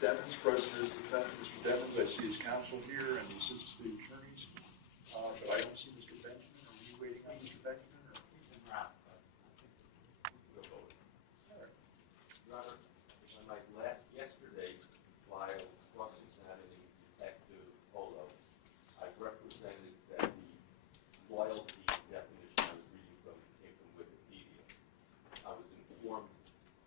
Devon's president is the defendant. Mr. Devons, I see his counsel here and the assistant state attorneys, but I don't see Mr. Benjamin. Are we waiting on Mr. Benjamin? Or? He's en route, but I think we'll go with it. All right. Your Honor, like yesterday, while cross-examining Detective Polo, I represented that the loyalty definition I was reading from came from Wikipedia. I was informed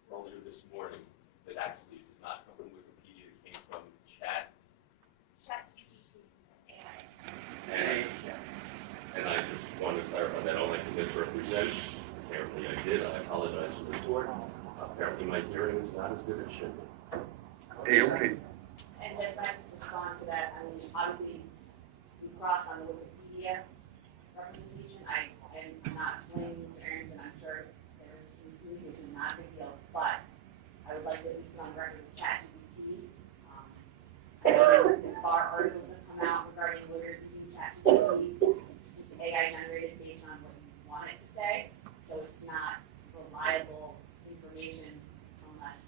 earlier this morning that actually it did not come from Wikipedia, it came from ChatGPT. And I just want to clarify that I don't like to misrepresent. Apparently I did. I apologize to the court. Apparently my hearing is not as good as it should be. Hey, okay. And just like to respond to that, I mean, obviously, we crossed on the Wikipedia representation. I'm not blaming Mr. Aarons, and I'm sure there was some smoothing, it's not a big deal, but I would like to at least put on the record with ChatGPT. The bar articles have come out regarding lawyers using ChatGPT. It's AI generated based on what you want it to say, so it's not reliable information unless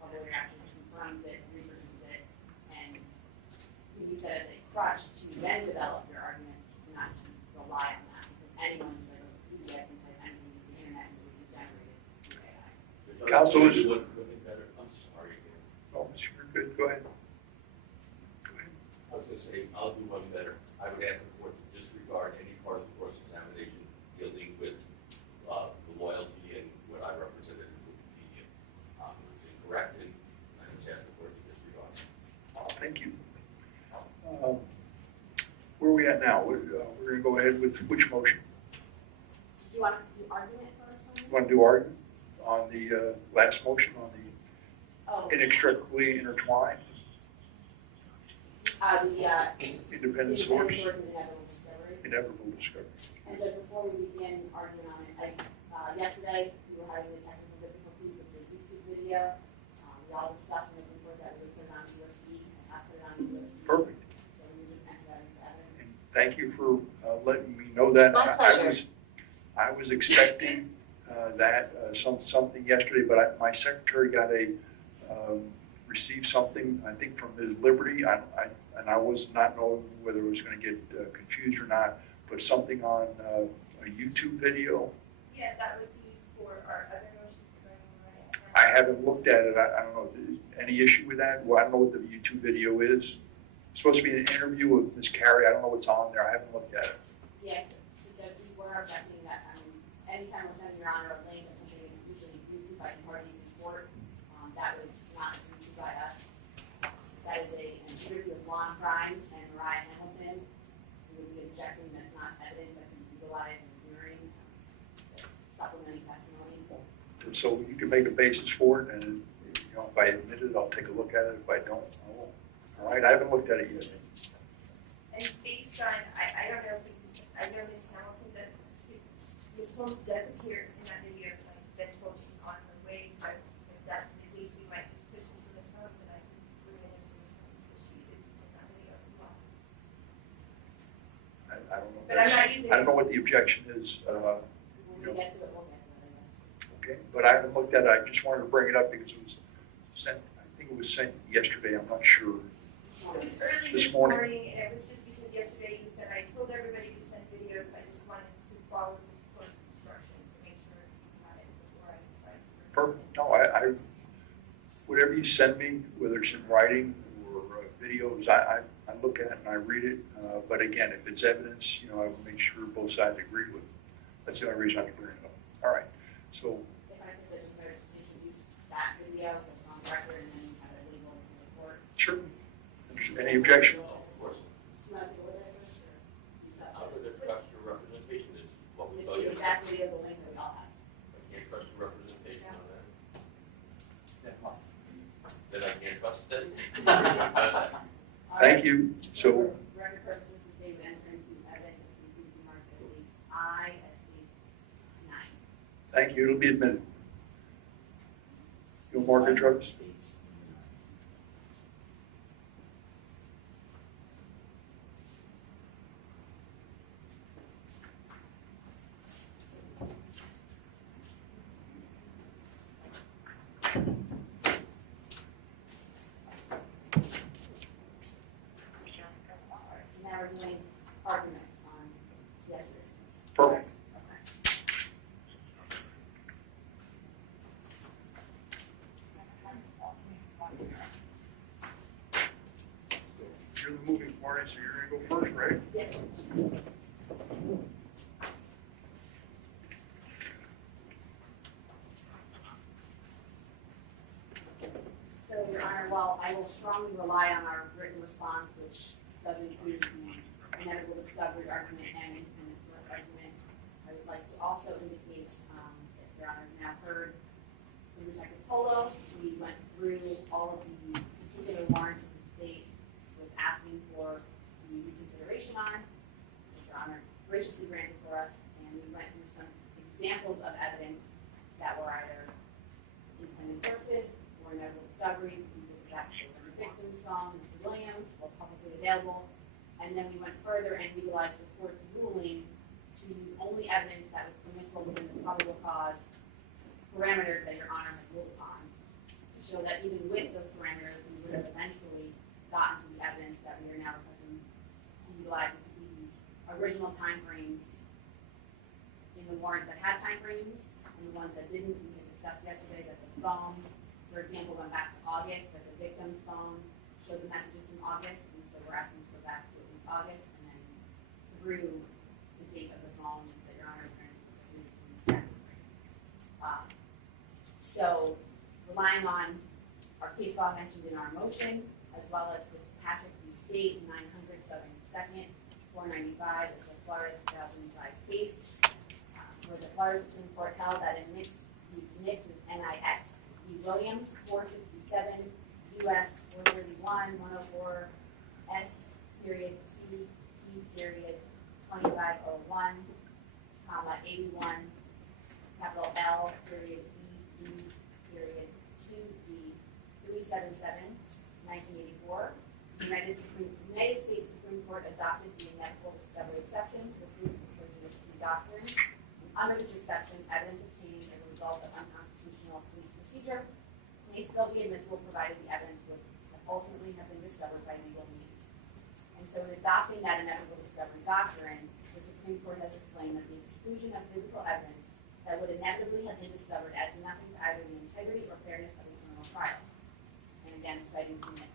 a lawyer actually confirms it, researches it, and you use it as a crutch to then develop your argument, not to rely on that, because anyone who's like a PDF can type anything to the internet and it will be generated through AI. Counsel is. I'm sorry. Oh, you're good. Go ahead. Go ahead. I was going to say, I'll do one better. I would ask the court to disregard any part of the cross-examination dealing with the loyalty and what I represented in Wikipedia. It's incorrect, and I just ask the court to disregard it. Thank you. Where are we at now? We're going to go ahead with which motion? Do you want us to do argument first? You want to do argument on the last motion on the Oh, inextricably intertwined independent source, and inevitable discovery. inevitable discovery. And just before we begin arguing on it, yesterday we were having the technical difficulties with the YouTube video. We all discussed in the report that we would put it on USB and not put it on USB. Perfect. So we just entered that into evidence. And thank you for letting me know that. My pleasure. I was expecting something yesterday, but my secretary got received something, I think, from Ms. Liberty. And I was not knowing whether it was going to get confused or not, but something on a YouTube video. Yeah, that would be for our other motions going right now. I haven't looked at it. I don't know. Any issue with that? Well, I don't know what the YouTube video is. It's supposed to be an interview with Ms. Carey. I don't know what's on there. I haven't looked at it. Yes, the judge, we were objecting that, anytime we're sending your honor a link, that's something that's usually agreed to by the parties in court. That was not agreed to by us. That is an interview with Law&Crime and Mariah Hamilton. We would be objecting that's not evidence that can be utilized in hearing, supplementing testimony. And so you can make a basis for it, and if I admit it, I'll take a look at it. If I don't, I won't. All right, I haven't looked at it yet. And based on, I don't know if I know Ms. Hamilton, that Ms. Holmes does appear in that video, and I've been told she's on her way, so if that's the case, we might just push into Ms. Holmes, and I can bring it into Ms. Holmes, because she is in that video as well. I don't know. But I'm not using I don't know what the objection is. When we get to it, we'll get to it, I guess. Okay, but I haven't looked at it. I just wanted to bring it up because it was sent. I think it was sent yesterday. I'm not sure. It was early This this morning. morning, and it was just because yesterday you said, I told everybody to send videos, I just wanted to follow the court's instructions to make sure you had it before I tried to. Perfect. No, I whatever you send me, whether it's in writing or videos, I look at it and I read it. But again, if it's evidence, I will make sure both sides agree with it. That's the only reason I can bring it up. All right. So If I could just introduce that video, so it's on record, and then have it labeled in the court. sure. Any objection? Of course. Do you want to go with it first, or? I would trust your representation is what we It's saw the you. exact video of the link that we all have. I can't trust your representation on that. Then I can't trust it. Thank you. So For record purposes, the state would enter into evidence if the accused mark as states I as states 9. thank you. It'll be admitted. You'll mark it, Travis? you're the moving party, so you're gonna go first, right? Yes. So, Your Honor, while I will strongly rely on our written response, which does include the inevitable discovery argument and independent source argument, I would like to also indicate, if Your Honor has now heard from Detective Polo, we went through all of the particular warrants that the state was asking for the reconsideration on, which Your Honor graciously granted for us, and we went through some examples of evidence that were either independent sources or inevitable discovery, either that was the victim's phone, Mr. Williams, or publicly available. And then we went further and utilized the court's ruling to use only evidence that was permissible within the probable cause parameters that Your Honor had ruled upon, to show that even with those parameters, we would have eventually gotten to the evidence that we are now requesting to utilize to be the original timeframes in the warrants that had timeframes, and the ones that didn't. We had discussed yesterday that the phone, for example, went back to August, that the victim's phone showed the messages from August, and so we're asking to go back to at least August, and then through the date of the phone that Your Honor is going to So, relying on our case law mentioned in our motion, as well as Fitzpatrick v. State, 900 Southern 2nd, 495, it's a Florida 2005 case, where the Florida Supreme Court held that in Nix is N-I-X, v. Williams, 467, U.S. 431, 104, S. period C, T. period 2501, comma 81, capital L. period E, D. period 2D, 377, 1984. The United States Supreme Court adopted the inevitable discovery exception to the proof of prisoner's doctrine. Under this exception, evidence obtained as a result of unconstitutional police procedure may still be admissible provided the evidence would ultimately have been discovered by legal means. And so in adopting that inevitable discovery doctrine, the Supreme Court has explained that the exclusion of physical evidence that would inevitably have been discovered adds nothing to either the integrity or fairness of a criminal trial. And again, citing to Nix.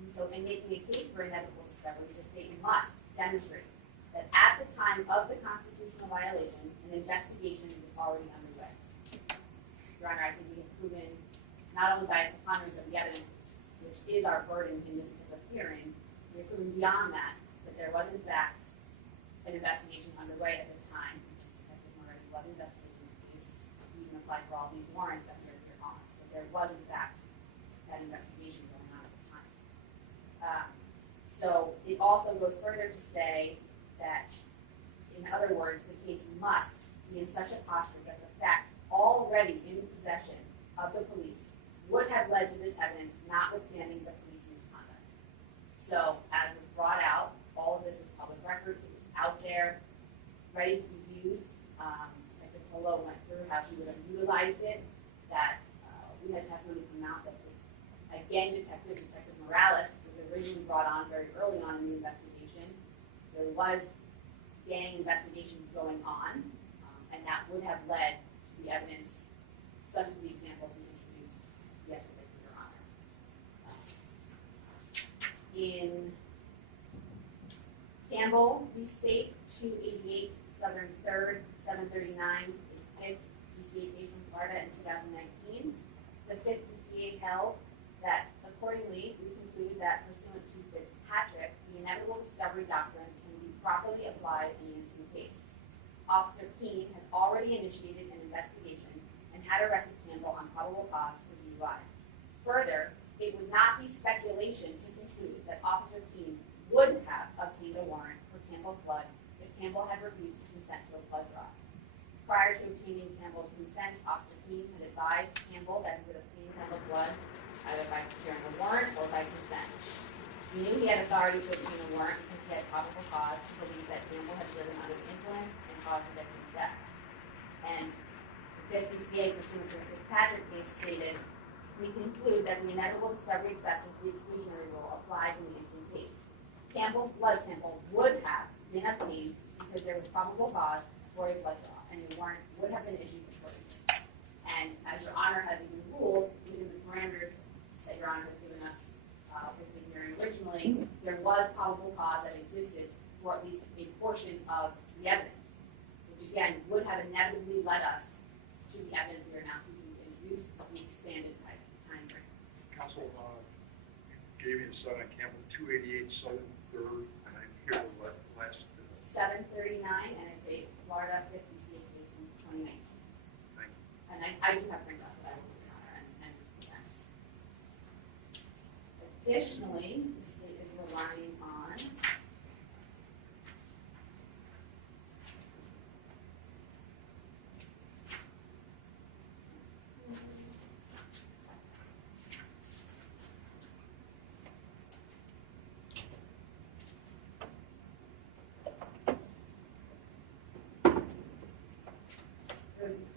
And so in making a case for inevitable discovery, the state must demonstrate that at the time of the constitutional violation, an investigation is already underway. Your Honor, I think we have proven, not only by a preponderance of the evidence, which is our burden in this particular hearing, we have proven beyond that, that there was in fact an investigation underway at the time. Detective Moretti was investigating this case, he even applied for all these warrants that we're here on. But there was in fact that investigation going on at the time. So it also goes further to say that, in other words, the case must be in such a posture that the facts already in possession of the police would have led to this evidence, notwithstanding the police misconduct. So, as was brought out, all of this is public record, it was out there, ready to be used. Detective Polo went through how he would have utilized it, that we had testimony come out that a gang detective, Detective Morales, was originally brought on very early on in the investigation. There was gang investigations going on, and that would have led to the evidence, such as the examples we introduced yesterday, Your Honor. In Campbell v. State, 288 Southern 3rd, 739, a 5th DCA case in Florida in 2019, the 5th DCA held that accordingly, we conclude that pursuant to Fitzpatrick, the inevitable discovery doctrine can be properly applied in the instant case. Officer Keene had already initiated an investigation and had arrested Campbell on probable cause for DUI. Further, it would not be speculation to conclude that Officer Keene would have obtained a warrant for Campbell's blood if Campbell had refused to consent to a blood draw. Prior to obtaining Campbell's consent, Officer Keene had advised Campbell that he would obtain Campbell's blood either by securing a warrant or by consent. He knew he had authority to obtain a warrant because he had probable cause to believe that Campbell had driven under the influence and caused the victim's death. And the 5th DCA, pursuant to the Fitzpatrick case, stated, we conclude that the inevitable discovery exception to the exclusionary rule applies in the instant case. Campbell's blood sample would have been obtained because there was probable cause for a blood draw, and a warrant would have been issued accordingly. And as Your Honor has even ruled, given the parameters that Your Honor has given us with the hearing originally, there was probable cause that existed for at least a portion of the evidence, which again, would have inevitably led us to the evidence we are now seeking to introduce, the expanded time frame. Counsel, you gave me the Southern Campbell 288 Southern Third, and I'm here the last. 739, and it's a Florida 50 case in 2019. Thank you. And I do have printouts that I will put on and present. Additionally, the state is relying on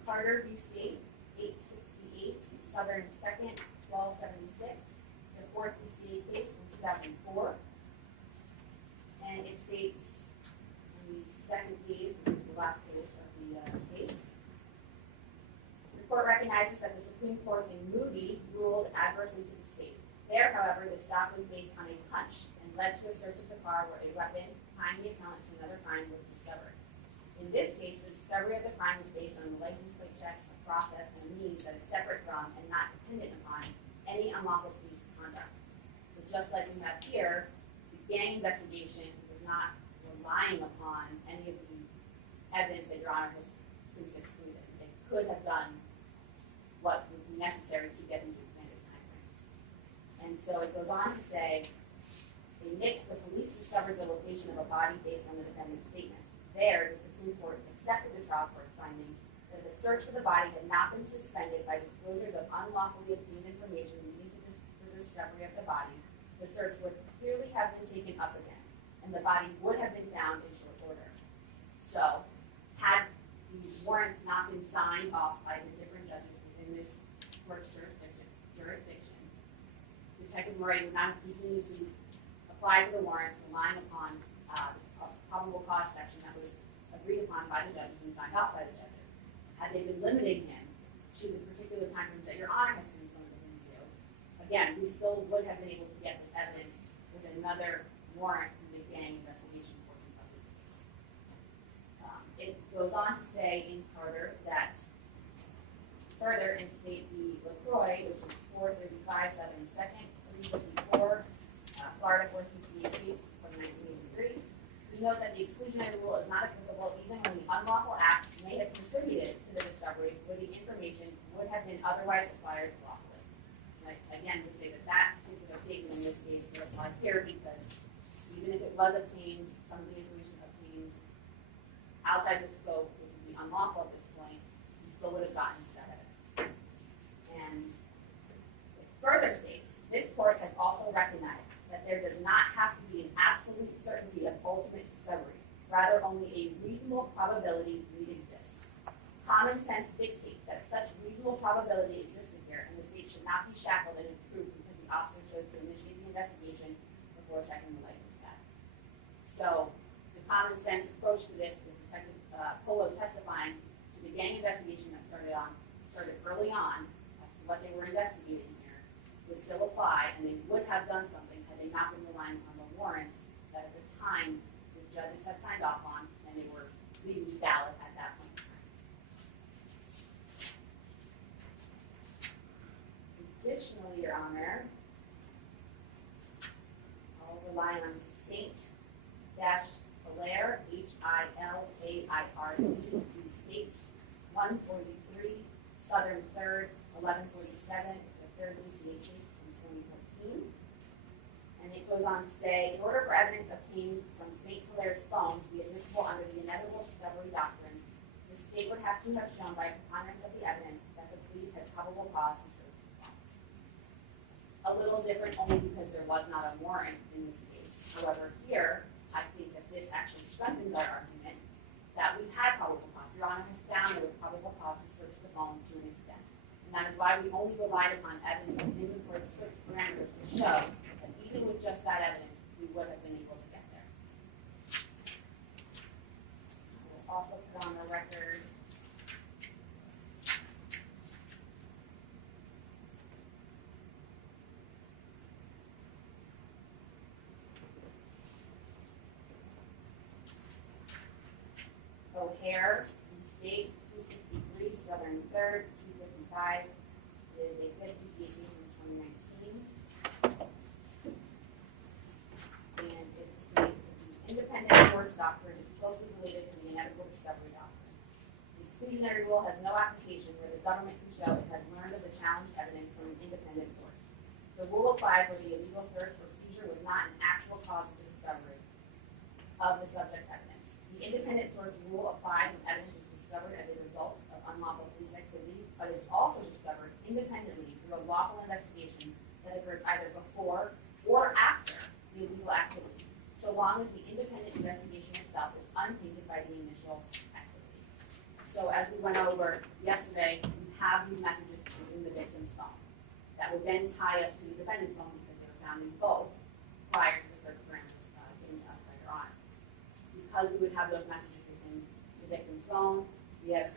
Carter v. State, 868, Southern 2nd, 1276. It's a 4th DCA case from 2004. And it states on the second page, which is the last page of the case. The court recognizes that the Supreme Court in Juvy ruled adversely to the state. There, however, the stop was based on a hunch and led to a search of the car where a weapon tying the appellant to another crime was discovered. In this case, the discovery of the crime was based on the license plate check, a process, and a means that is separate from and not dependent upon any unlawful police conduct. So just like we have here, the gang investigation was not relying upon any of the evidence that Your Honor has since excluded. They could have done what would be necessary to get these expanded time frames. And so it goes on to say, in Nix, the police discovered the location of a body based on the defendant's statements. There, the Supreme Court accepted the trial court's finding that the search for the body had not been suspended by disclosures of unlawfully obtained information leading to the discovery of the body. The search would clearly have been taken up again, and the body would have been found in short order. So, had these warrants not been signed off by the different judges within this court's jurisdiction, Detective Murray would not continuously apply for the warrants, relying upon a probable cause section that was agreed upon by the judges and signed off by the judges. Had they been limiting him to the particular time frames that Your Honor has seen limited him to, again, we still would have been able to get this evidence with another warrant from the gang investigation portion of this case. It goes on to say in Carter that further in State v. LaCroix, which is 435 2nd, 354, Florida 4th DCA case from 1983, we note that the exclusionary rule is not applicable even when the unlawful act may have contributed to the discovery where the information would have been otherwise acquired lawfully. Like, again, we say that that particular statement in this case would apply here because even if it was obtained, some of the information obtained outside the scope, which would be unlawful at this point, we still would have gotten to that evidence. And it further states, this court has also recognized that there does not have to be an absolute certainty of ultimate discovery, rather only a reasonable probability need exist. Common sense dictates that such reasonable probability existed here, and the state should not be shackled in its proof because the officer chose to initiate the investigation before checking the license tag. So the common sense approach to this, with Detective Polo testifying to the gang investigation that started early on as to what they were investigating here, would still apply, and they would have done something had they not been relying on the warrants that at the time the judges had signed off on, and they were legally valid at that point in time. Additionally, Your Honor, I'll rely on Saint-Hilaire, Hilaire, the state, 143, Southern 3rd, 1147, the third DCA case in 2014. And it goes on to say, in order for evidence obtained from St. Hilaire's phone to be admissible under the inevitable discovery doctrine, the state would have to have shown by preponderance of the evidence that the police had probable cause to search the phone. A little different only because there was not a warrant in this case. However, here, I think that this actually strengthens our argument that we've had probable cause. Your Honor has found there was probable cause to search the phone to an extent. And that is why we only relied upon evidence within the court's strict parameters to show that even with just that evidence, we would have been able to get there. I will also put on the record O'Hare, State, 263, Southern 3rd, 255. It is a 50 case from 2019. And it states that the independent force doctrine is closely related to the inevitable discovery doctrine. The exclusionary rule has no application where the government can show it has learned of the challenged evidence from an independent source. The rule applies where the illegal search or seizure was not an actual cause of the discovery of the subject evidence. The independent source rule applies when evidence is discovered as a result of unlawful police activity, but is also discovered independently through a lawful investigation that occurs either before or after the illegal activity, so long as the independent investigation itself is untainted by the initial activity. So as we went over yesterday, we have these messages in the victim's phone that would then tie us to the defendant's phone because they were found in both prior to the search parameters given to us later on. Because we would have those messages within the victim's phone, we have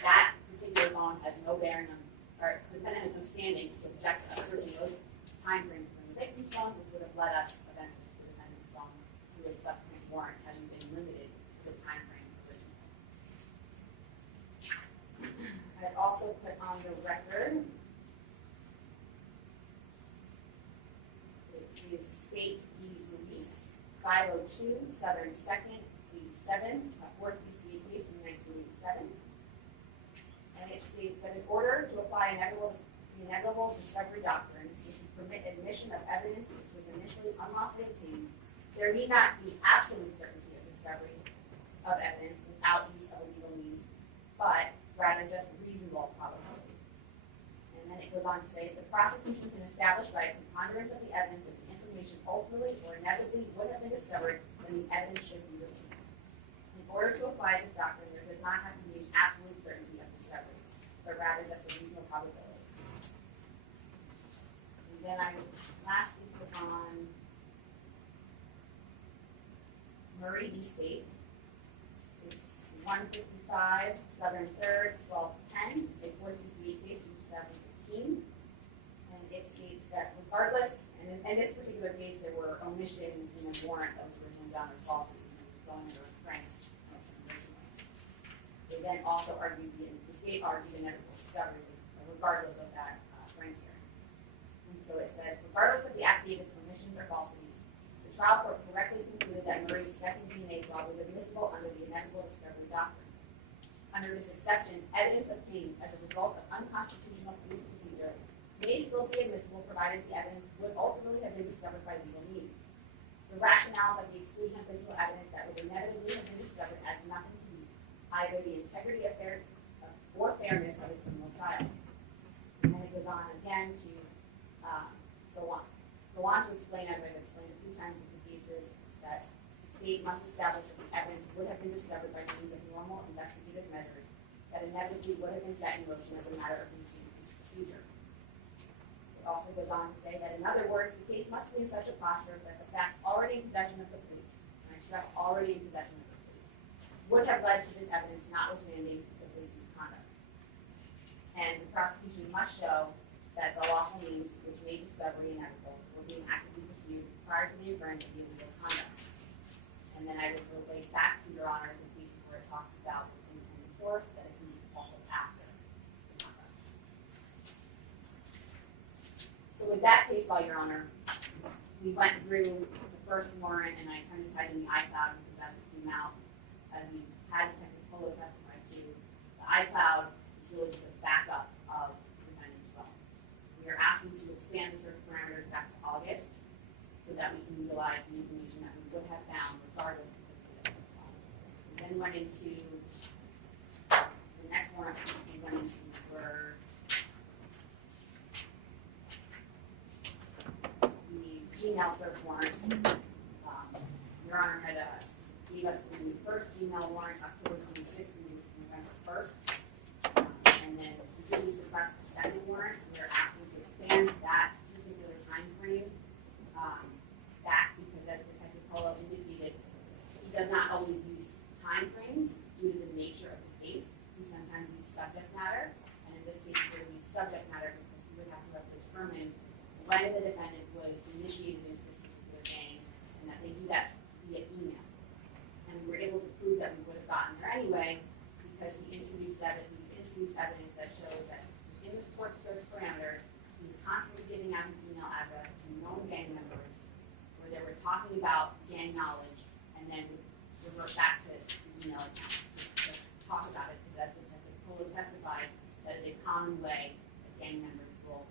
that particular phone has no bearing on, or the defendant has no standing to object to us searching those time frames from the victim's phone, which would have led us eventually to the defendant's phone through a subsequent warrant having been limited to the time frame originally. I've also put on the record it is State v. Juvy, 502, Southern 2nd, 87, a 4th PCA case from 1987. And it states that in order to apply the inevitable discovery doctrine, which would permit admission of evidence which was initially unlawfully obtained, there need not be absolute certainty of discovery of evidence without use of illegal means, but rather just reasonable probability. And then it goes on to say, the prosecution can establish by a preponderance of the evidence that the information ultimately or inevitably would have been discovered when the evidence should be received. In order to apply this doctrine, there does not have to be an absolute certainty of discovery, but rather just a reasonable probability. And then I would lastly put on Murray v. State. It's 155, Southern 3rd, 1210, a 4th PCA case from 2015. And it states that regardless, and in this particular case, there were omissions in the warrant that was originally done as falsity, and it was going under Frank's motion originally. They then also argued, the state argued inevitable discovery, regardless of that Frank's hearing. And so it says, regardless of the affidavit's omissions or falsities, the trial court correctly concluded that Murray's second DNA swab was admissible under the inevitable discovery doctrine. Under this exception, evidence obtained as a result of unconstitutional police procedure may still be admissible provided the evidence would ultimately have been discovered by legal means. The rationales of the exclusion of physical evidence that would inevitably have been discovered adds nothing to either the integrity of or fairness of a criminal trial. And then it goes on again to go on to explain, as I've explained a few times in the cases, that the state must establish that the evidence would have been discovered by means of normal investigative measures that inevitably would have been set in motion as a matter of routine procedure. It also goes on to say that, in other words, the case must be in such a posture that the facts already in possession of the police, and I stress already in possession of the police, would have led to this evidence notwithstanding the police's conduct. And the prosecution must show that the lawful means which made discovery inevitable were being actively pursued prior to the occurrence of the illegal conduct. And then I would relate back to Your Honor the cases where it talks about the independent source, that it can be also after the conduct. So with that case law, Your Honor, we went through the first warrant, and I kind of tied in the iCloud because as it came out, as we had Detective Polo testify to, the iCloud is really just a backup of the defendant's phone. We are asking to expand the search parameters back to August so that we can utilize the information that we would have found regardless of the defendant's phone. We then went into the next warrant we went into were the Jamell search warrants. Your Honor had gave us the first Jamell warrant October 26th and November 1st. And then we did suppress the second warrant. We are asking to expand that particular time frame back because, as Detective Polo indicated, he does not always use time frames due to the nature of the case. He sometimes uses subject matter, and in this case, he would use subject matter because he would have to determine when the defendant was initiated into this particular gang, and that they do that via email. And we were able to prove that we would have gotten there anyway talking about gang knowledge and then revert back to the email accounts to talk about it, because as Detective Polo testified, that is a common way that gang members will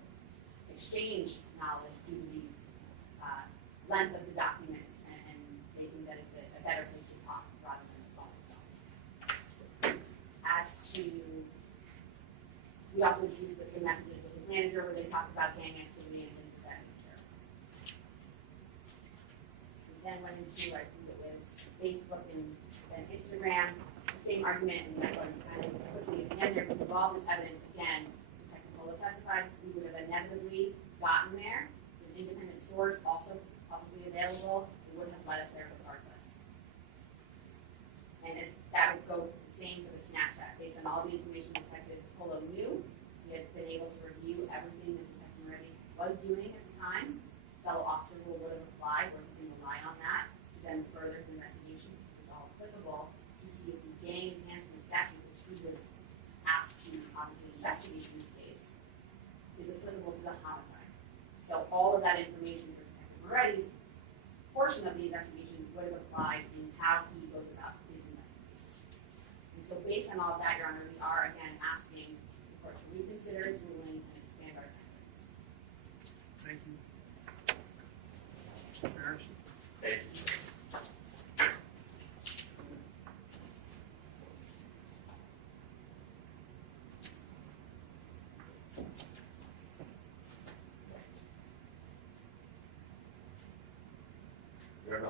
exchange knowledge due to the length of the documents, and they think that it's a better place to talk rather than the phone itself. As to, we also used the messages with his manager where they talked about gang activity and things of that nature. We then went into, I think it was Facebook and Instagram, the same argument, and that's what kind of quickly at the end there, because all this evidence, again, Detective Polo testified, we would have inevitably gotten there. An independent source also publicly available, it wouldn't have led us there regardless. And that would go the same for the Snapchat. Based on all the information Detective Polo knew, he had been able to review everything that Detective Moretti was doing at the time. Fellow officer rule would have applied, or he can rely on that to then further his investigation, because it's all applicable to see if the gang enhancement statute, which he was asked to obviously investigate in this case, is applicable to the homicide. So all of that information for Detective Moretti's portion of the investigation would have applied in how he goes about his investigation. And so based on all of that, Your Honor, we are again asking the court to reconsider its ruling and expand our time limits. Thank you. Mr. Harris? Thank you.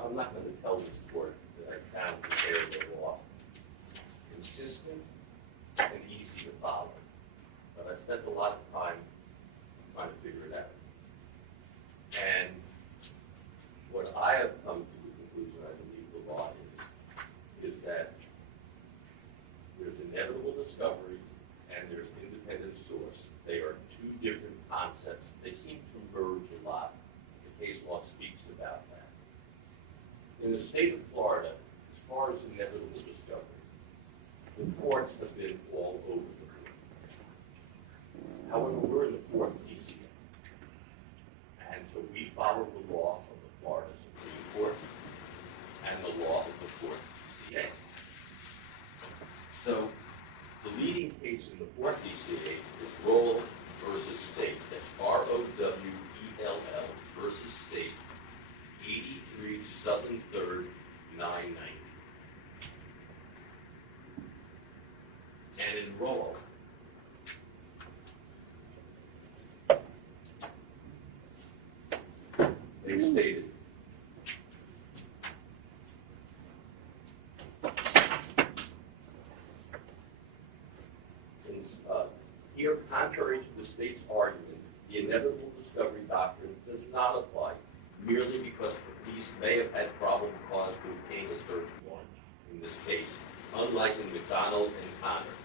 I'm not going to tell the court that I found the area of law consistent and easy to follow, but I spent a lot of time trying to figure it out. And what I have come to the conclusion, I believe the law is that there's inevitable discovery and there's independent source. They are two different concepts. They seem to merge a lot. The case law speaks about that. In the state of Florida, as far as inevitable discovery, the courts have been all over the board. However, we're in the fourth DCA. And so we follow the law of the Florida Supreme Court and the law of the fourth DCA. So the leading case in the fourth DCA is Roll versus State. That's ROWELL versus State. 83 Southern 3rd, 990. And in Roll, they stated, here, contrary to the state's argument, the inevitable discovery doctrine does not apply merely because the police may have had probable cause to obtain a search warrant in this case, unlike in McDonald and Connor.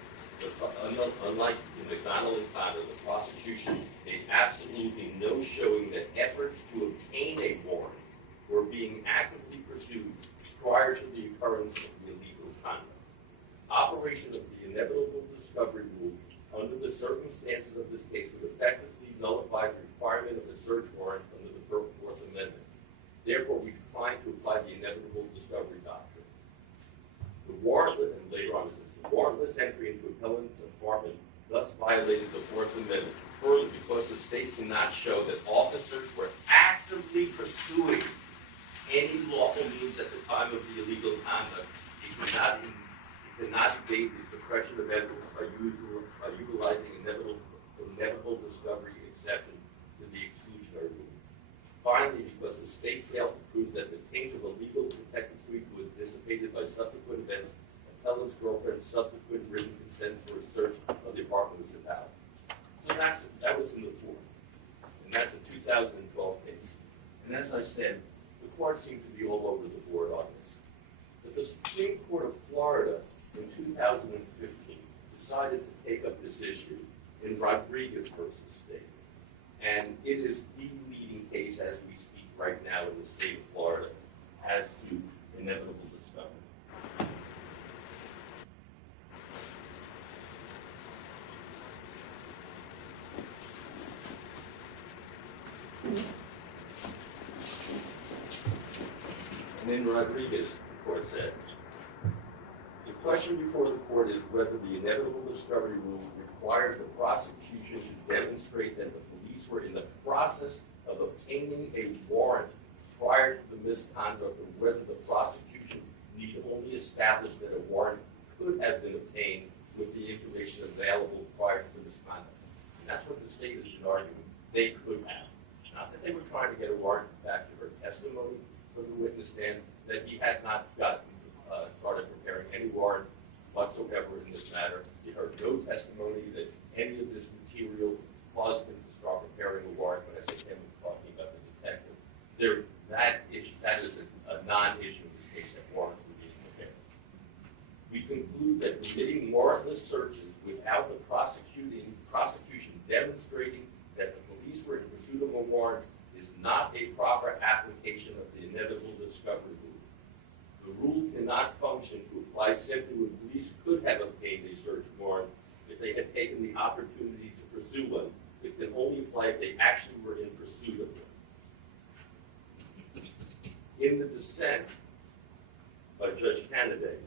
Unlike in McDonald and Connor, the prosecution made absolutely no showing that efforts to obtain a warrant were being actively pursued prior to the occurrence of the illegal conduct. Operation of the inevitable discovery rule under the circumstances of this case would effectively nullify the requirement of a search warrant under the Fourth Amendment. Therefore, we decline to apply the inevitable discovery doctrine. The warrantless, and later on it says, the warrantless entry into appellant's apartment thus violated the Fourth Amendment. Further, because the state cannot show that officers were actively pursuing any lawful means at the time of the illegal conduct, it cannot evade the suppression of evidence by utilizing inevitable discovery exception to the exclusionary rule. Finally, because the state failed to prove that the taint of a legal protective sweep was dissipated by subsequent events, appellant's girlfriend's subsequent written consent for a search of the apartment was invalid. So that was in the fourth, and that's a 2012 case. And as I said, the court seemed to be all over the board on this. But the Supreme Court of Florida in 2015 decided to take up this issue in Rodriguez versus State. And it is the leading case as we speak right now in the state of Florida as to inevitable discovery. Rodriguez, the court said, the question before the court is whether the inevitable discovery rule requires the prosecution to demonstrate that the police were in the process of obtaining a warrant prior to the misconduct, or whether the prosecution need only establish that a warrant could have been obtained with the information available prior to the misconduct. And that's what the state has been arguing. They could have. Not that they were trying to get a warrant back to her testimony from the witness stand, that he had not started preparing any warrant whatsoever in this matter. He heard no testimony that any of this material caused him to start preparing a warrant. When I say him, I'm talking about the detective. That is a non-issue in this case, that warrants were being prepared. We conclude that permitting warrantless searches without the prosecution demonstrating that the police were in pursuit of a warrant is not a proper application of the inevitable discovery rule. The rule cannot function to apply simply when police could have obtained a search warrant if they had taken the opportunity to pursue one. It can only apply if they actually were in pursuit of one. In the dissent by Judge Kennedy,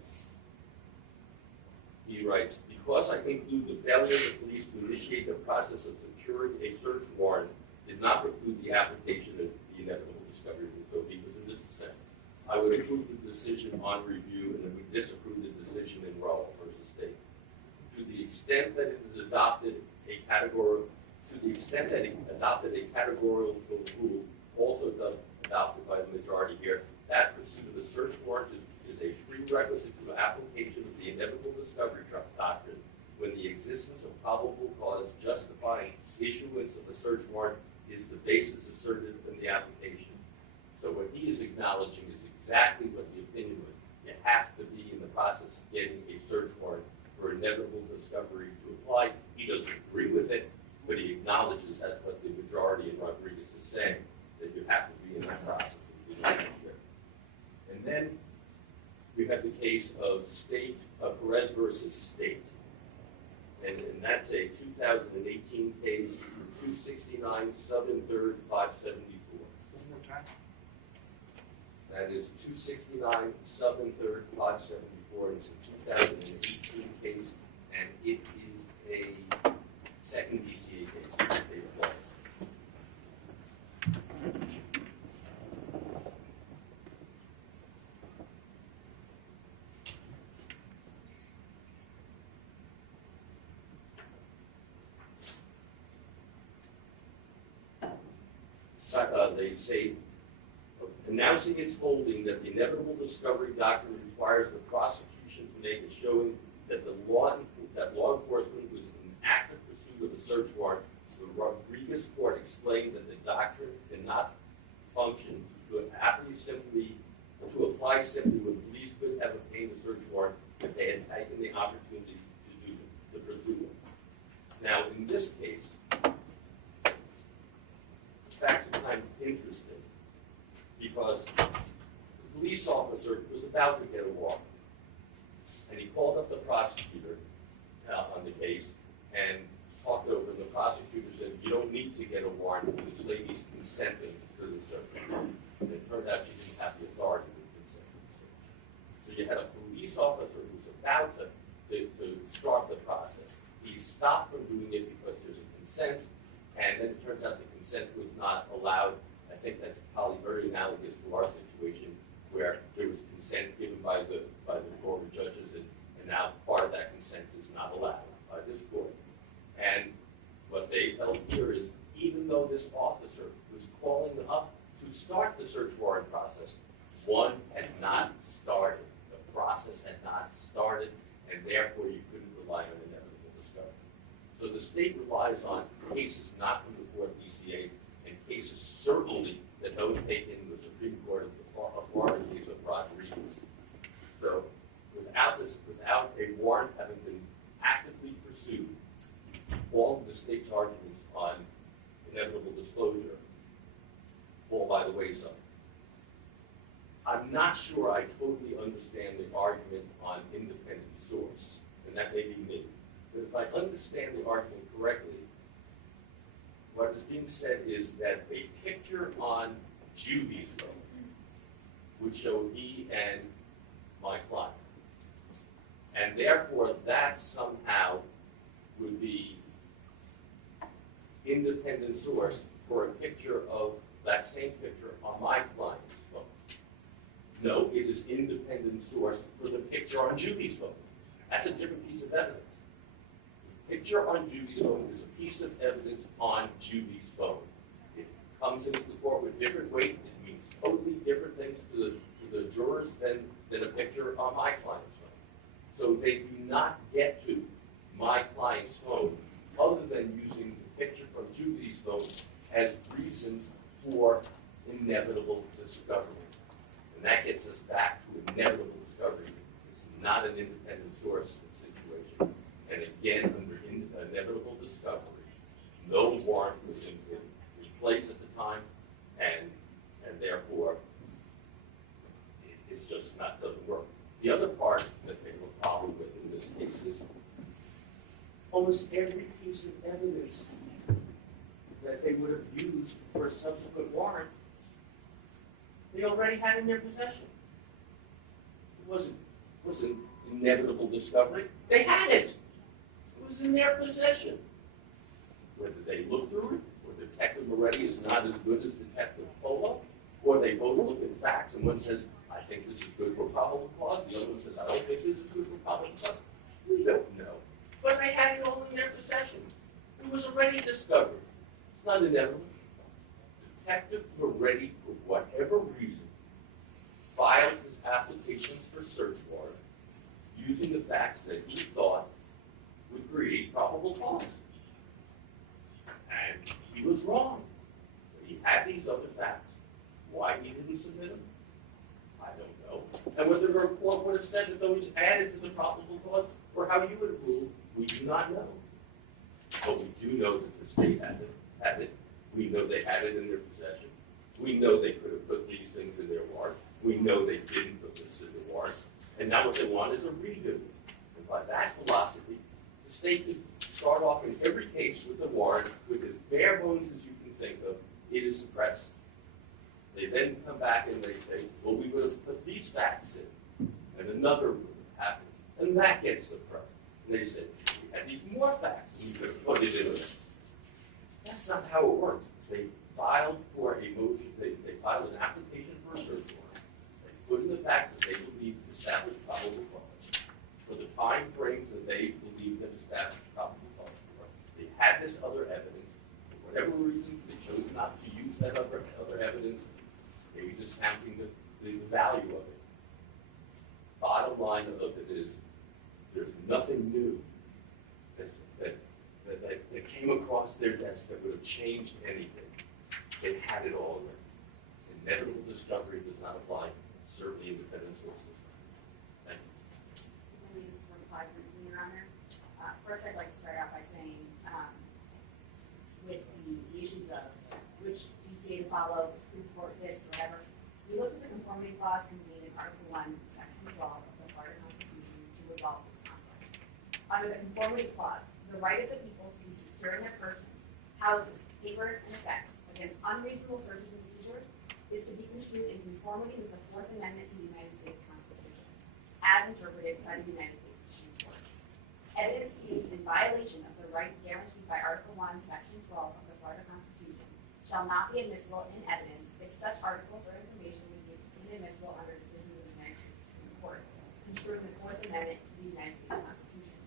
he writes, because I conclude the failure of the police to initiate the process of securing a search warrant did not preclude the application of the inevitable discovery rule. So he was in the dissent. I would approve the decision on review, and then we disapprove the decision in Rowell versus State. To the extent that it has adopted a categorical rule, also adopted by the majority here, that pursuit of a search warrant is a prerequisite to the application of the inevitable discovery doctrine when the existence of probable cause justifying issuance of a search warrant is the basis asserted in the application. So what he is acknowledging is exactly what the opinion was. You have to be in the process of getting a search warrant for inevitable discovery to apply. He doesn't agree with it, but he acknowledges that's what the majority in Rodriguez is saying, that you have to be in that process. And then we have the case of Perez versus State. And that's a 2018 case, 269 Southern 3rd 574. One more time. That is 269 Southern 3rd 574. And it's a 2018 case, and it is a second DCA case in the state of Florida. They say, announcing its holding that the inevitable discovery doctrine requires the prosecution to make a showing that law enforcement was in active pursuit of a search warrant, the Rodriguez court explained that the doctrine cannot function to apply simply when police could have obtained a search warrant if they had taken the opportunity to pursue one. Now, in this case, facts are kind of interesting because the police officer was about to get a warrant, and he called up the prosecutor on the case and talked over, and the prosecutor said, you don't need to get a warrant, this lady's consenting to the search. And it turned out she didn't have the authority to consent to the search. So you had a police officer who was about to start the process. He stopped from doing it because there's a consent, and then it turns out the consent was not allowed. I think that's probably very analogous to our situation where there was consent given by the former judges, and now part of that consent is not allowed by this court. And what they held here is, even though this officer was calling up to start the search warrant process, one had not started. The process had not started, and therefore you couldn't rely on inevitable discovery. So the state relies on cases not from the fourth DCA and cases certainly that don't take in the Supreme Court of Florida case of Rodriguez. So without a warrant having been actively pursued, all of the state's arguments on inevitable disclosure fall by the wayside. I'm not sure I totally understand the argument on independent source, and that may be me. But if I understand the argument correctly, what is being said is that a picture on Juvy's phone would show he and my client. And therefore, that somehow would be independent source for a picture of that same picture on my client's phone. No, it is independent source for the picture on Juvy's phone. That's a different piece of evidence. The picture on Juvy's phone is a piece of evidence on Juvy's phone. It comes into the court with different weight. It means totally different things to the jurors than a picture on my client's phone. So they do not get to my client's phone other than using the picture from Juvy's phone as reasons for inevitable discovery. And that gets us back to inevitable discovery. It's not an independent source situation. And again, under inevitable discovery, no warrant was in place at the time, and therefore, it's just not, doesn't work. The other part that they have a problem with in this case is almost every piece of evidence that they would have used for a subsequent warrant, they already had in their possession. It wasn't inevitable discovery. They had it. It was in their possession. Whether they looked through it, or Detective Moretti is not as good as Detective Polo, or they both look at facts and one says, I think this is good for probable cause, the other one says, I don't think this is good for probable cause. We don't know. But they had it all in their possession. It was already discovered. It's not inevitable. Detective Moretti, for whatever reason, filed his applications for search warrant using the facts that he thought would create probable cause. And he was wrong. He had these other facts. Why he didn't submit them, I don't know. And whether the report would have said that those added to the probable cause, or how you would have ruled, we do not know. But we do know that the state had it. We know they had it in their possession. We know they could have put these things in their warrant. We know they didn't put this in the warrant. And now what they want is a redo. And by that philosophy, the state could start off in every case with a warrant with as bare bones as you can think of. It is suppressed. They then come back and they say, well, we would have put these facts in, and another would have happened, and that gets suppressed. And they say, we had these more facts, and we could have put it in there. That's not how it works. They filed for a motion, they filed an application for a search warrant. They put in the facts that they believe established probable cause for the time frames that they believe that established probable cause for. They had this other evidence. For whatever reason, they chose not to use that other evidence. They were discounting the value of it. Bottom line of it is, there's nothing new that came across their desk that would have changed anything. They had it all already. Inevitable discovery does not apply, certainly independent sources. Thank you. Let me just reply briefly, Your Honor. First, I'd like to start out by saying, with the issues of which DCA to follow, Supreme Court this, whatever, we looked at the conformity clause contained in Article 1, Section 12 of the Florida Constitution to resolve this conflict. Under the conformity clause, the right of the people to be secure in their persons, houses, papers, and effects against unreasonable searches and seizures is to be construed in conformity with the Fourth Amendment to the United States Constitution, as interpreted by the United States Supreme Court. Evidence seized in violation of the right guaranteed by Article 1, Section 12 of the Florida Constitution shall not be admissible in evidence if such articles or information would be inadmissible under decisions of the United States Supreme Court, construing the Fourth Amendment to the United States Constitution.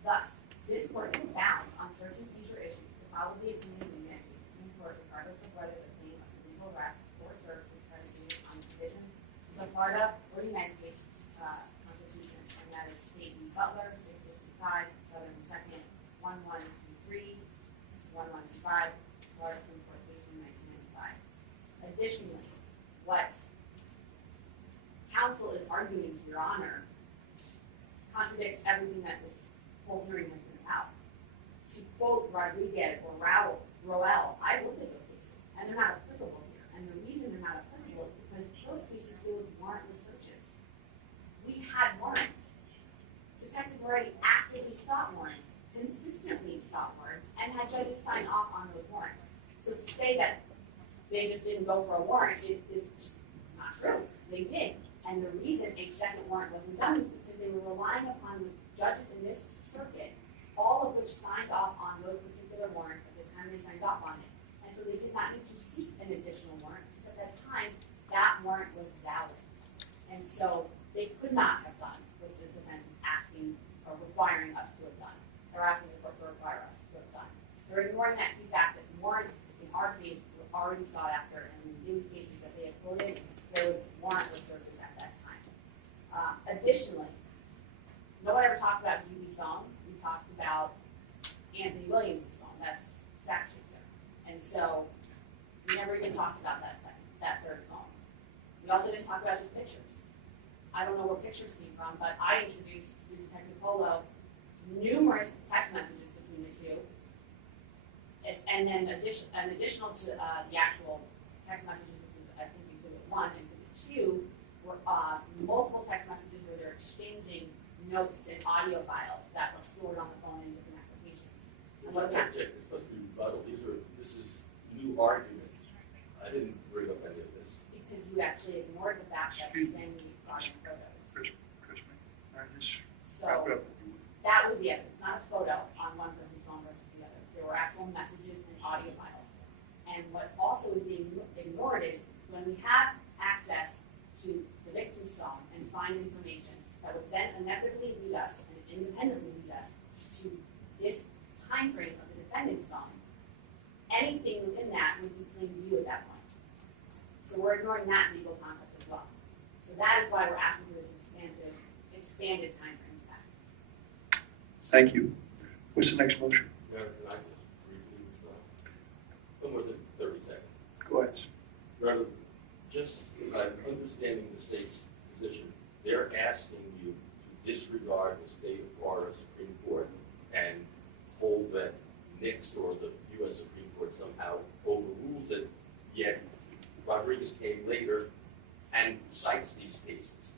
Thus, this court is bound on search and seizure issues to follow the opinion of the United States Supreme Court, regardless of whether the claim of illegal arrest or search is predicated on provisions of the Florida or United States Constitution, and that is State v. Butler, 665, Southern 2nd, 1123, 1125, Florida Supreme Court case from 1995. Additionally, what counsel is arguing to Your Honor contradicts everything that this whole hearing has been about. To quote Rodriguez or Roel, I looked at those cases, and they're not applicable here. And the reason they're not applicable is because those cases deal with warrantless searches. We had warrants. Detective Moretti actively sought warrants, consistently sought warrants, and had judges sign off on those warrants. So to say that they just didn't go for a warrant is just not true. They did, and the reason a second warrant wasn't done is because they were relying upon the judges in this circuit, all of which signed off on those particular warrants at the time they signed off on it. And so they did not need to seek an additional warrant, because at that time, that warrant was valid. And so they could not have done what the defense is asking or requiring us to have done, or asking the court to require us to have done. They're ignoring that key fact that warrants, in our case, were already sought after, and in these cases that they have quoted, there was warrantless searches at that time. Additionally, no one ever talked about Juvy Stone. We talked about Anthony Williams' phone. That's SakChaser. And so we never even talked about that third phone. We also didn't talk about his pictures. I don't know where pictures came from, but I introduced to Detective Polo numerous text messages between the two. And then additional to the actual text messages, which is I think Exhibit 1 and Exhibit 2, were multiple text messages where they're exchanging notes and audio files that were stored on the phone in different applications. And what Check, it's supposed to be rebuttal. This is new argument. I didn't bring up any of this. because you actually ignored the fact that Excuse then we brought in photos. Chris, I just So wrap it up. that was the evidence, not a photo on one person's phone versus the other. There were actual messages and audio files. And what also is being ignored is when we have access to the victim's phone and find information that would then inevitably lead us and independently lead us to this time frame of the defendant's phone, anything within that would be plain view at that point. So we're ignoring that legal concept as well. So that is why we're asking for this expanded time frame back. Thank you. What's the next motion? Can I just briefly respond? No more than 30 seconds. Go ahead. Rather, just understanding the state's position, they're asking you to disregard the state of Florida Supreme Court and hold that Nix or the U.S. Supreme Court somehow overrules it, yet Rodriguez came later and cites these cases.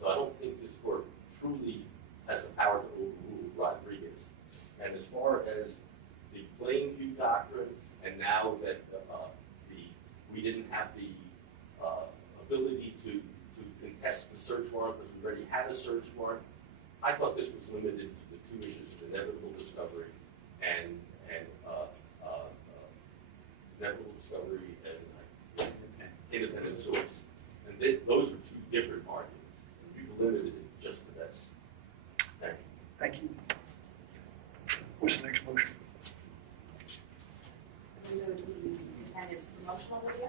So I don't think this court truly has the power to overrule Rodriguez. And as far as the plain view doctrine, and now that we didn't have the ability to contest the search warrant because we already had a search warrant, I thought this was limited to the two issues of inevitable discovery and independent source. And those are two different arguments. We've limited it just to this. Thank you. Thank you. What's the next motion? And then the defendant's promotional video.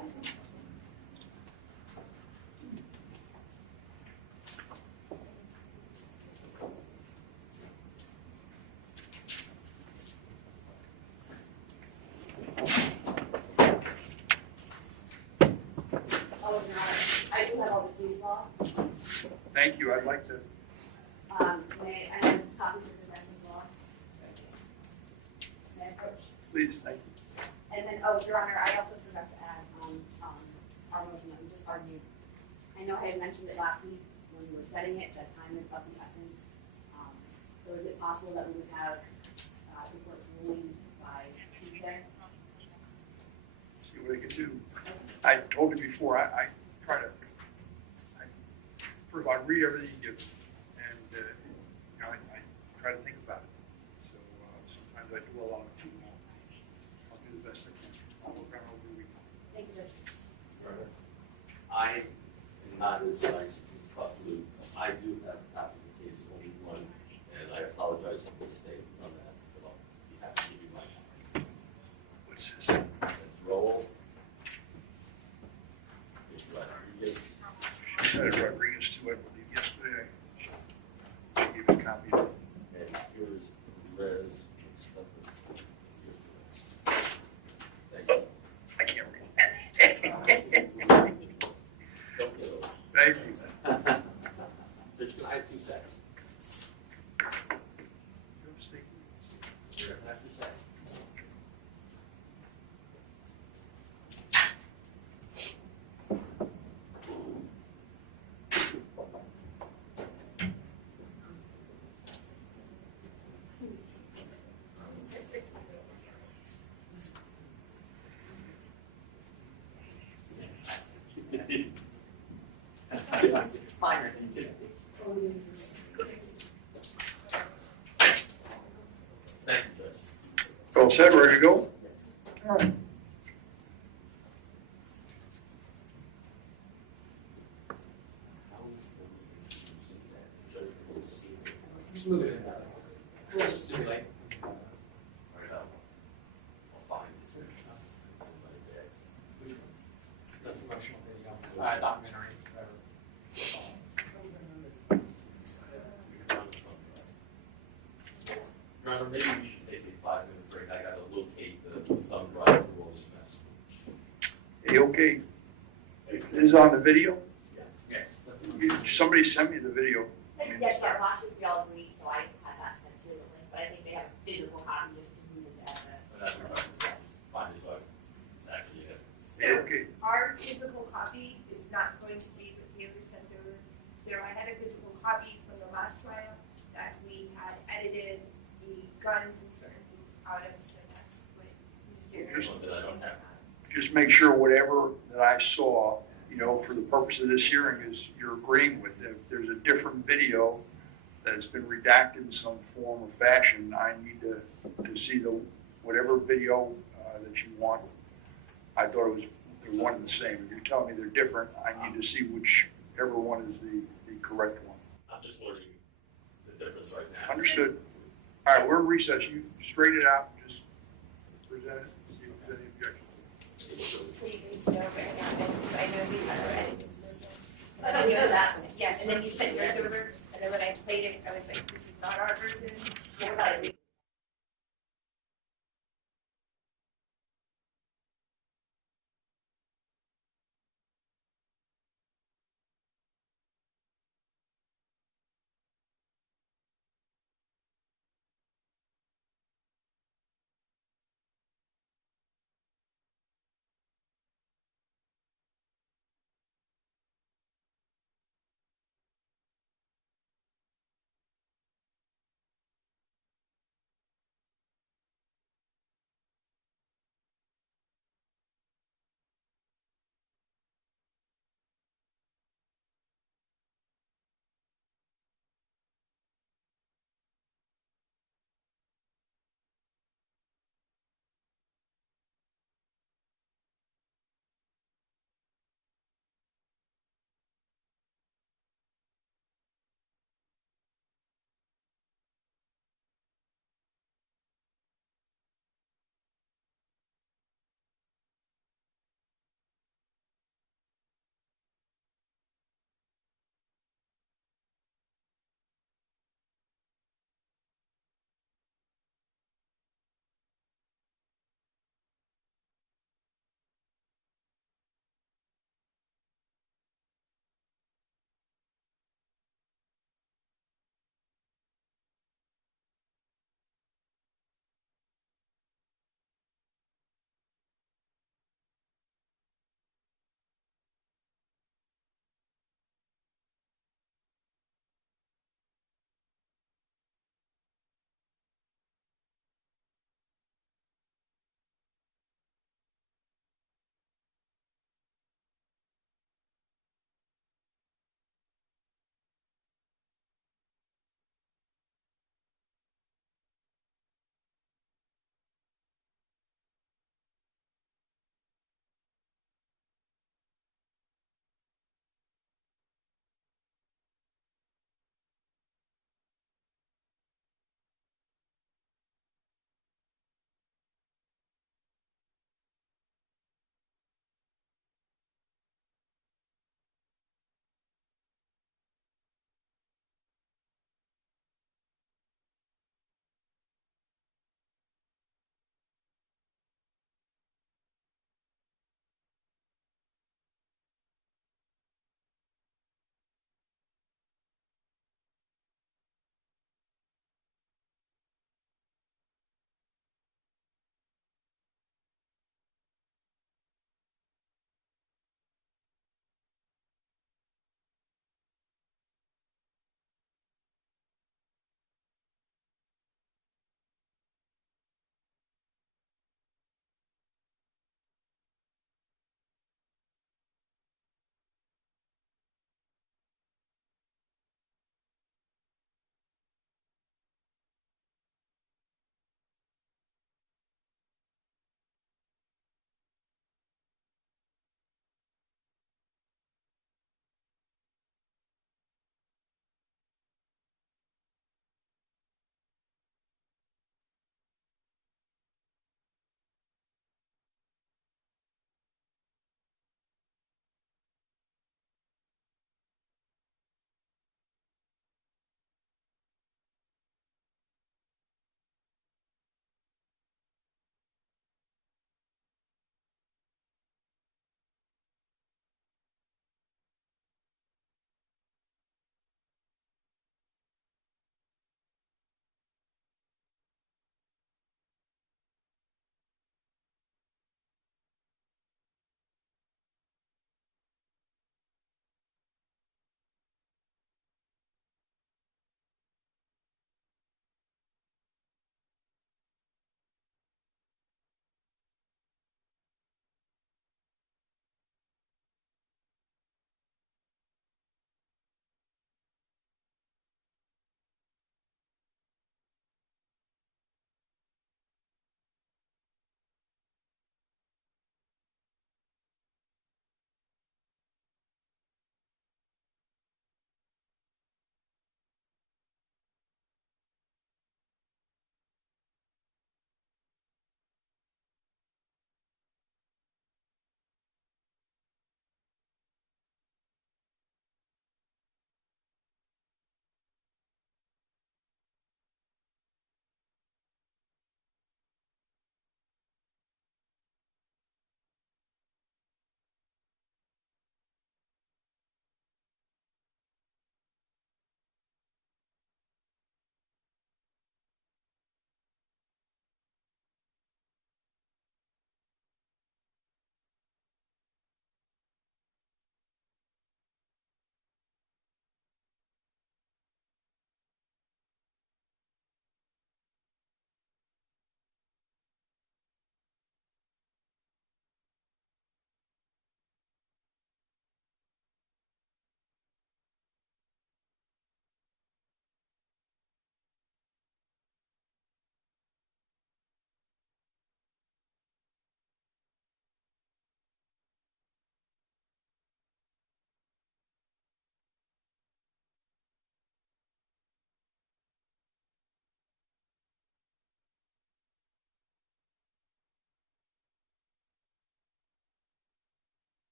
Oh, Your Honor, I do have all the case law. Thank you. I'd like to. May I have copies of the defendant's law? May I approach? Please, thank you. And then, oh, Your Honor, I also forgot to add our motion that we just argued. I know I had mentioned it last week when we were setting it, that time is of the essence. So is it possible that we would have the court's ruling by Tuesday? See what I can do. I told you before, I try to, first of all, I read everything you give me, and you know, I try to think about it. So sometimes I dwell on it too long. I'll do the best I can. I'll work on it over the weekend. Thank you, Judge. I am not as nice as Buck Luke. I do have a copy of the case, only one, and I apologize for the mistake on that, but I'll be happy to give you my copy. What's this? Let's roll. It's Rodriguez. Rodriguez too, I believe, yesterday. I gave you a copy of it. And here's Perez. Thank you. I can't read. Don't get over. Thank you. Judge, can I have 2 sets? You have a statement? Here, can I have 2 sets? Minor. Thank you, Judge. All set, ready to go? All right. Just move it in. We'll just stimulate. I'll find it. The promotional video, documentary. Your Honor, maybe we should take a 5-minute break. I gotta locate the thumb drive for all this mess. Hey, okay. This is on the video? Yes. Somebody sent me the video. Yes, yeah, last week we all agreed, so I had that sent to the link, but I think they have a physical copy just to move it as a. Find it, so it's actually it. Hey, So okay. our physical copy is not going to be what Taylor sent over. So I had a physical copy from the last trial that we had edited the guns and certain things out of, so that's what Mr. Here's one that I don't have. Just make sure whatever that I saw, you know, for the purpose of this hearing is you're agreeing with. If there's a different video that's been redacted in some form or fashion, I need to see whatever video that you want. I thought it was, they're one and the same. If you're telling me they're different, I need to see whichever one is the correct one. I'm just learning the difference right now. Understood. All right, we're in recess. You straighten it out, just present it, see if there's any objections. So you can just know right now, because I know we had our edited version. Oh, you know that. Yeah, and then you sent yours over, and then when I played it, I was like, this is not our version. Yeah, we gotta read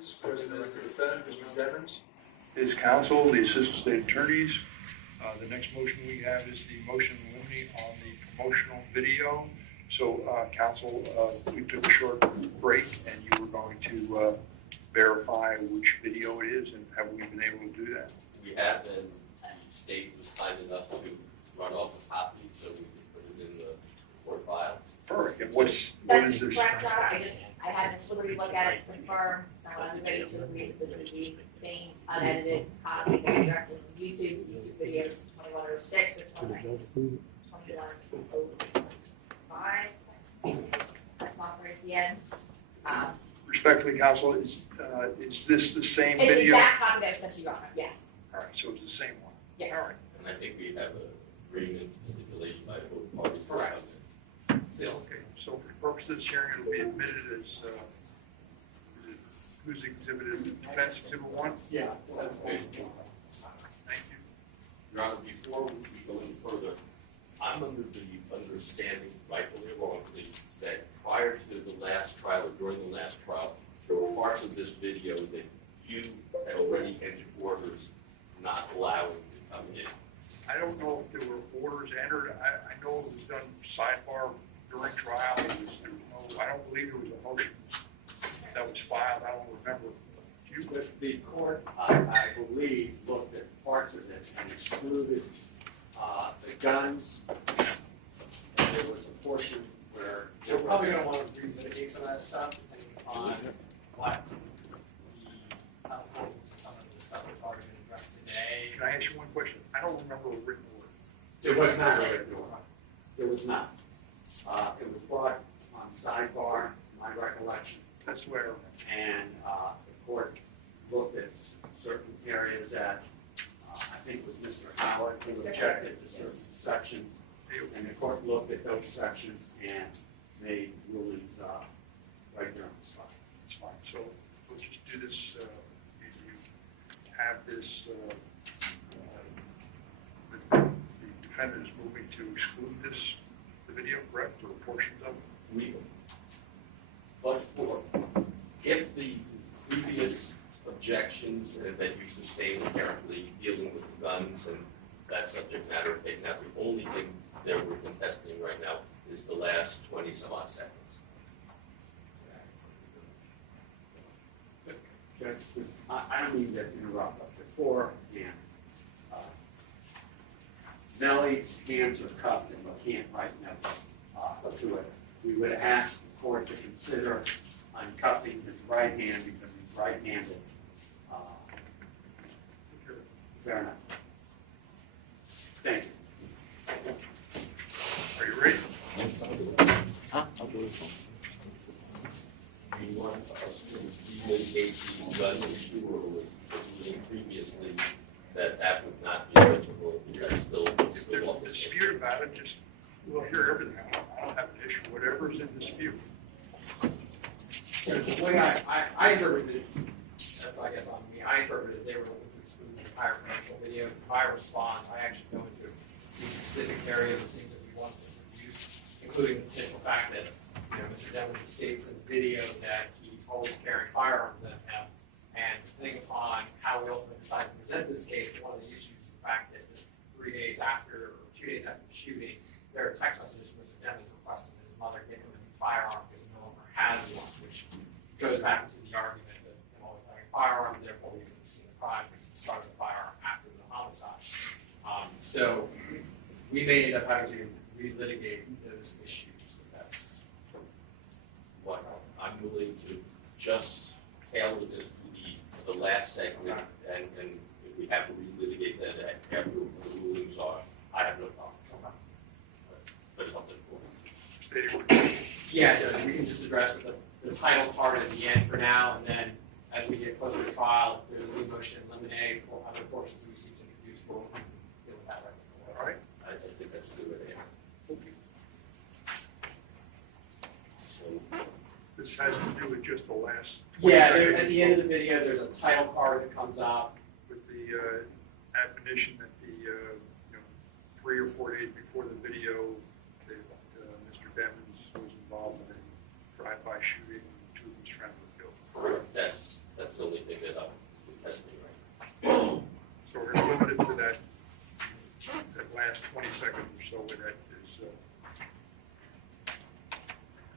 Devens, representing the defendant, Mr. Devens. His counsel, the assistant state attorneys. The next motion we have is the motion limiting on the promotional video. So, counsel, we took a short break and you were going to verify which video it is, and have we been able to do that? We have, and the state was kind enough to run off a copy so we could put it in the court file. Perfect. And what is That's this? correct, John. I had Ms. Liberty look at it to confirm, I want everybody to agree that this is the same unedited copy that we directly from YouTube videos, 2106, it's 2105. That's not right at the end. Respectfully, counsel, is this the same It's the video? exact copy that I sent to you, Your Honor, yes, All right, so it's the same one. yes. All right. And I think we have an agreement stipulation by both parties. Correct. Okay, so for the purpose of this hearing, it'll be admitted as, who's exhibited, defense exhibit 1? Yeah. Okay. Thank you. Your Honor, before we go any further, I'm under the understanding, rightfully or wrongly, that prior to the last trial or during the last trial, there were parts of this video that you had already entered orders not allowing to come in. I don't know if there were orders entered. I know it was done sidebar during trial. There was no, I don't believe there was a motion that was filed. I don't remember. Do you? But the court, I believe, looked at parts of it and excluded the guns. And there was a portion where. We're probably gonna want to relitigate some of that stuff, depending upon what the, some of the stuff that's already been addressed today. Can I ask you one question? I don't remember a written order. There was not a written order. There was not. It was brought on sidebar, my recollection, That's where, and the court looked at certain areas that I think it was Mr. Howard who objected to certain sections, and the court looked at those sections and made rulings right there on the spot. it's fine. So let's just do this. You have this, the defendant is moving to exclude this, the video, correct, or portions of it? We, but for, if the previous objections that you sustained apparently dealing with the guns and that subject matter taken out, the only thing that we're contesting right now is the last 20 some odd seconds. Judge, I don't mean to interrupt, but before, again, Melly's hands are cuffed and he can't write notes to it. We would ask the court to consider uncuffing his right hand because he's right-handed. Fair enough. Thank you. Are you ready? You want us to relitigate the gun issue, or was it previously that would not be eligible? That's still. If there's a dispute about it, just, we'll hear everything. I don't have an issue, whatever is in dispute. The way I interpreted it, that's I guess on me, I interpreted they were looking to exclude the entire commercial video. My response, I actually go into the specific areas of things that we want to introduce, including the potential fact that, Mr. Devens states in the video that he's always carrying firearms in him. And depending upon how we ultimately decide to present this case, one of the issues is the fact that just 3 days after, or 2 days after the shooting, there are text messages from Mr. Devens requesting that his mother give him a new firearm because he no longer has one, which goes back into the argument that him always having a firearm, and therefore we didn't see the crime because he started the firearm after the homicide. So we may end up having to relitigate those issues. That's What I'm willing to just tailor this to the last segment, and if we have to relitigate that after the rulings are, I have no problem. But it's up to the court. State your yeah, Judge, we can just address the title part at the end for now, and then as we get closer to trial, if there's a new motion, eliminate, or other portions we seek to introduce, we'll deal with that right all right? I think that's good. So, This has to do with just the last. Yeah, 20 there, at seconds the end of the video, there's a title card that comes up. with the admonition that the 3 or 4 days before the video that Mr. Devens was involved in a drive-by shooting, 2 of his friends were killed. correct, that's 20 seconds or so with that is,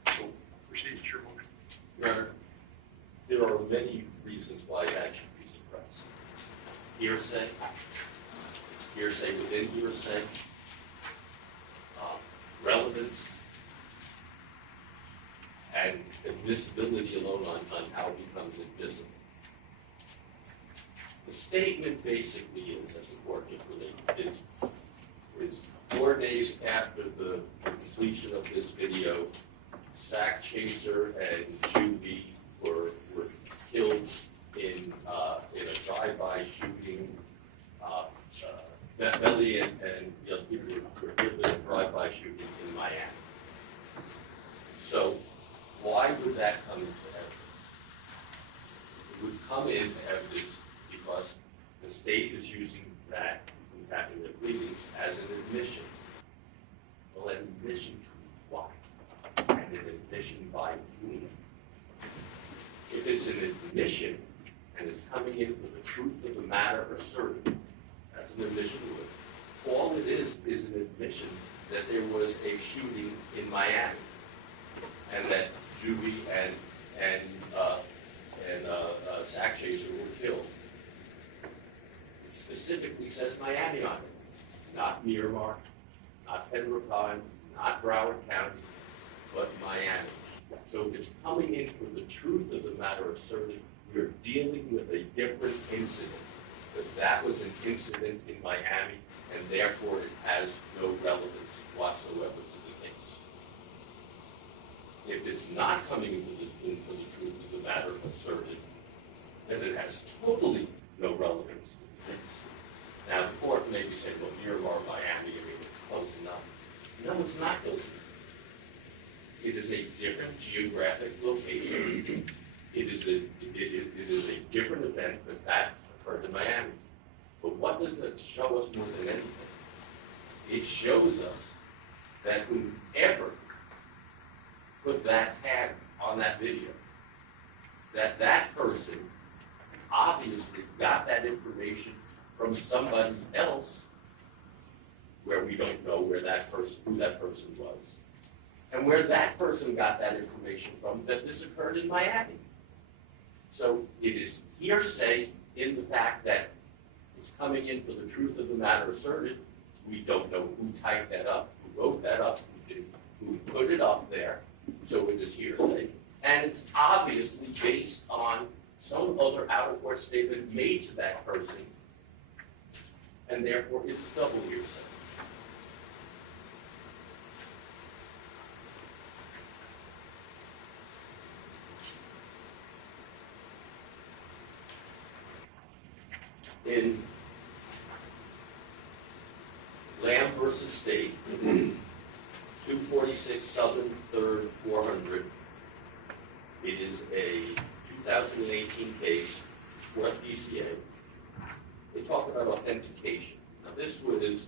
so proceed, it's your motion. Your Honor, there are many reasons why that should be suppressed. Hearsay, hearsay within hearsay, relevance, and admissibility alone on how it becomes admissible. The statement basically is, as the court related, is 4 days after the completion of this video, SakChaser and Juvy were killed in a drive-by shooting. Melly and the other people were killed in a drive-by shooting in Miami. So why would that come into evidence? It would come into evidence because the state is using that, in fact, in their pleadings, as an admission. Well, an admission to what? And an admission by whom? If it's an admission and it's coming in for the truth of the matter asserted, that's an admission to it. All it is an admission that there was a shooting in Miami and that Juvy and SakChaser were killed. It specifically says Miami on it, not Miramar, not Pembroke Pines, not Broward County, but Miami. So if it's coming in for the truth of the matter asserted, we're dealing with a different incident. Because that was an incident in Miami, and therefore it has no relevance whatsoever to the case. If it's not coming in for the truth of the matter asserted, then it has totally no relevance to the case. Now, the court may be saying, well, Miramar, Miami, I mean, it's close enough. No, it's not close enough. It is a different geographic location. It is a different event because that occurred in Miami. But what does it show us more than anything? It shows us that whoever put that tag on that video, that person obviously got that information from somebody else where we don't know who that person was. And where that person got that information from, that this occurred in Miami. So it is hearsay in the fact that it's coming in for the truth of the matter asserted. We don't know who typed that up, who wrote that up, who put it up there. So it is hearsay. And it's obviously based on some other out-of-court statement made to that person. And therefore, it's double hearsay. In Lamb versus State, 246 Southern 3rd 400, it is a 2018 case, 4th DCA. They talk about authentication. Now this is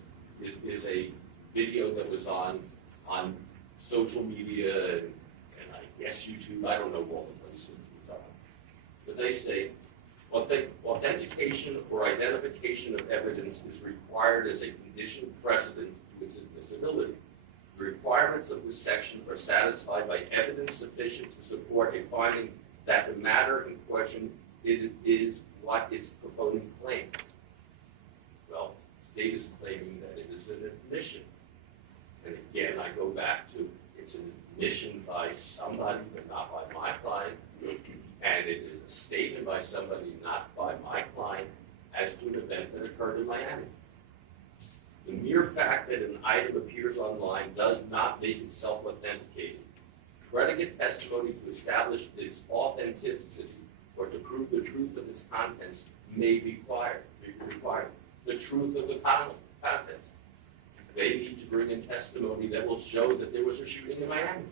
a video that was on social media and I guess YouTube, I don't know all the places it was on. But they say, authentication or identification of evidence is required as a condition precedent to its admissibility. The requirements of this section are satisfied by evidence sufficient to support a finding that the matter in question is what its proponent claims. Well, the state is claiming that it is an admission. And again, I go back to it's an admission by somebody, but not by my client. And it is a statement by somebody, not by my client, as to an event that occurred in Miami. The mere fact that an item appears online does not make itself authenticated. Predicate testimony to establish its authenticity or to prove the truth of its contents may be required. The truth of the contents. They need to bring in testimony that will show that there was a shooting in Miami.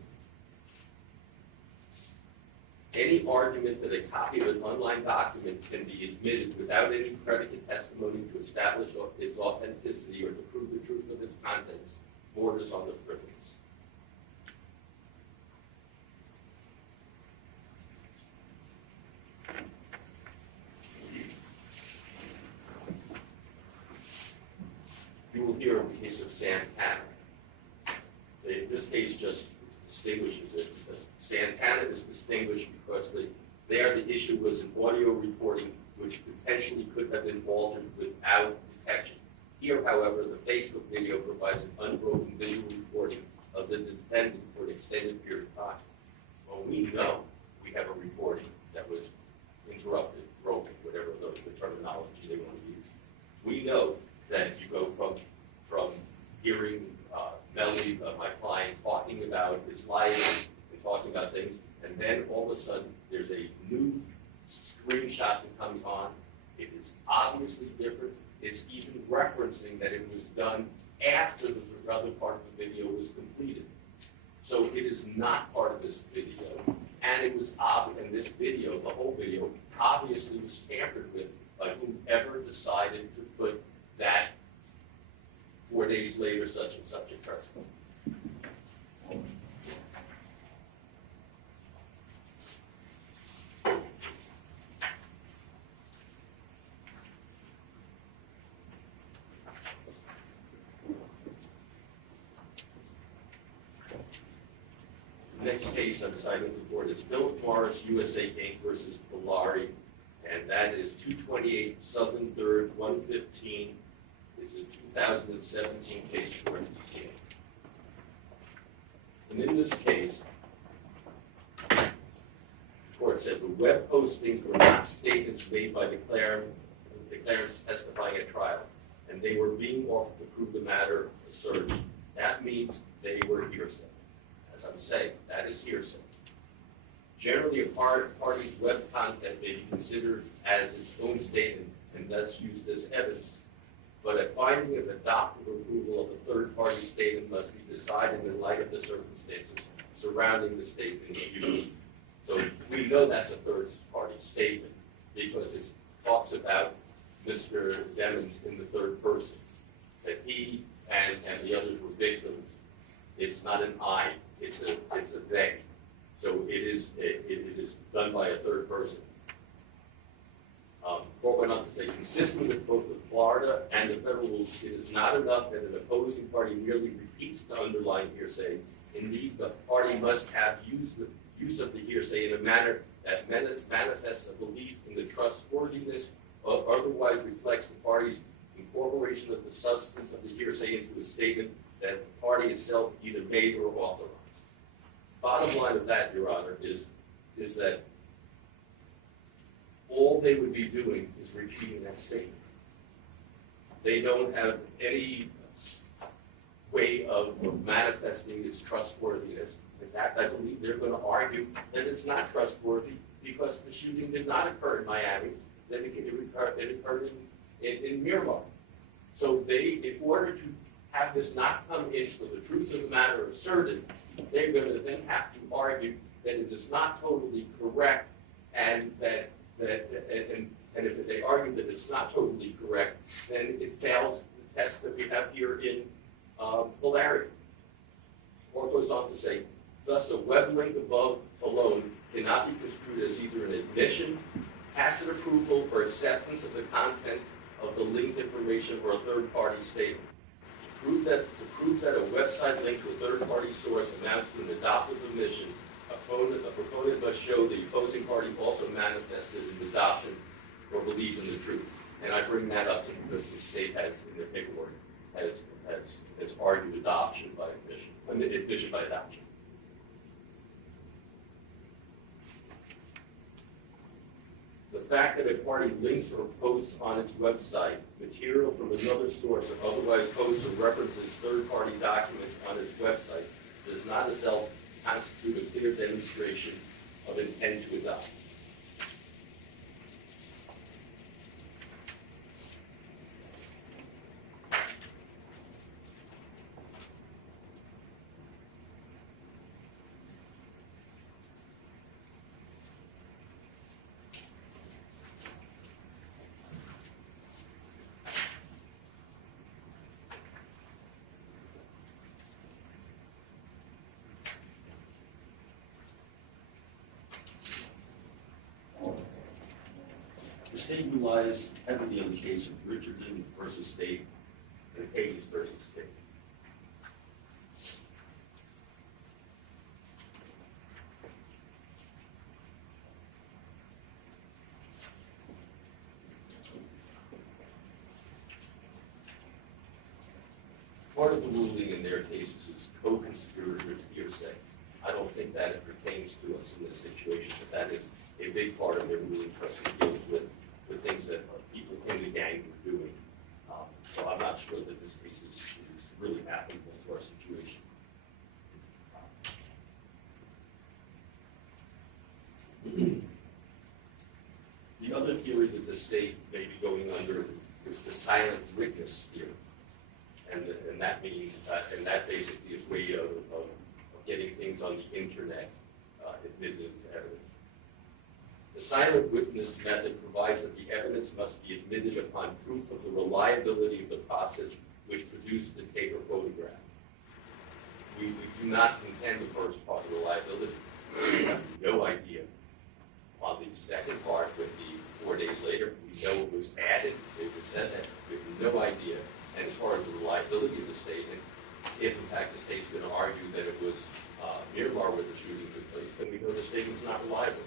Any argument that a copy of an online document can be admitted without any predicate testimony to establish its authenticity or to prove the truth of its contents borders on the frivolous. You will hear case of Santana. This case just distinguishes it, because Santana is distinguished because there the issue was an audio recording which potentially could have been altered without detection. Here, however, the Facebook video provides an unbroken visual recording of the defendant for an extended period of time. Well, we know we have a recording that was interrupted, broken, whatever the terminology they want to use. We know that you go from hearing Melly, my client, talking about his life and talking about things, and then all of a sudden there's a new screenshot that comes on. It is obviously different. It's even referencing that it was done after the other part of the video was completed. So it is not part of this video, and it was obvious. And this video, the whole video, obviously was tampered with by whomever decided to put that 4 days later, such and such occurred. The next case I'm citing the board is Philip Morris USA Inc. versus Polari, and that is 228 Southern 3rd, 115. It's a 2017 case for DCA. And in this case, the court said the web postings were not statements made by declarants testifying at trial, and they were being offered to prove the matter asserted. That means they were hearsay. As I'm saying, that is hearsay. Generally, a party's web content may be considered as its own statement and thus used as evidence. But a finding of adoptive approval of a third-party statement must be decided in light of the circumstances surrounding the statement used. So we know that's a third-party statement because it talks about Mr. Demons in the third person, that he and the others were victims. It's not an I, it's a they. So it is done by a third person. Court went on to say, consistent with both the Florida and the federal rules, it is not enough that an opposing party merely repeats the underlying hearsay. Indeed, the party must have use of the hearsay in a manner that manifests a belief in the trustworthiness or otherwise reflects the party's incorporation of the substance of the hearsay into a statement that the party itself either made or authorized. Bottom line of that, Your Honor, is that all they would be doing is repeating that statement. They don't have any way of manifesting its trustworthiness. In fact, I believe they're going to argue that it's not trustworthy because the shooting did not occur in Miami, that it occurred in Miramar. So in order to have this not come in for the truth of the matter asserted, they're going to then have to argue that it is not totally correct, and and if they argue that it's not totally correct, then it fails the test that we have here in polarity. Or goes on to say, thus a web link above alone cannot be construed as either an admission, tacit approval, or acceptance of the content of the linked information or a third-party statement. To prove that a website link to a third-party source amounts to an adoptive admission, a proponent must show the opposing party also manifested an adoption or belief in the truth. And I bring that up because the state has, in their paperwork, has argued adoption by admission, admission by adoption. The fact that a party links or posts on its website material from another source or otherwise posts or references third-party documents on its website does not itself constitute a clear demonstration of intent to adopt. The state relies heavily on the case of Richardson versus State, in Hattiesburg State. Part of the ruling in their cases is co-conspirator hearsay. I don't think that it pertains to us in this situation, but that is a big part of their ruling. Trustee deals with things that people in the gang were doing. So I'm not sure that this case is really applicable to our situation. The other theory that the state may be going under is the silent witness theory. And that means, and that basically is a way of getting things on the internet admitted into evidence. The silent witness method provides that the evidence must be admitted upon proof of the reliability of the process which produced the tape or photograph. We do not contend the first part, reliability. We have no idea. On the second part, with the 4 days later, we know it was added, it was said that, we have no idea. And as far as the reliability of the statement, if in fact the state's going to argue that it was Miramar where the shooting took place, then we know the statement's not reliable.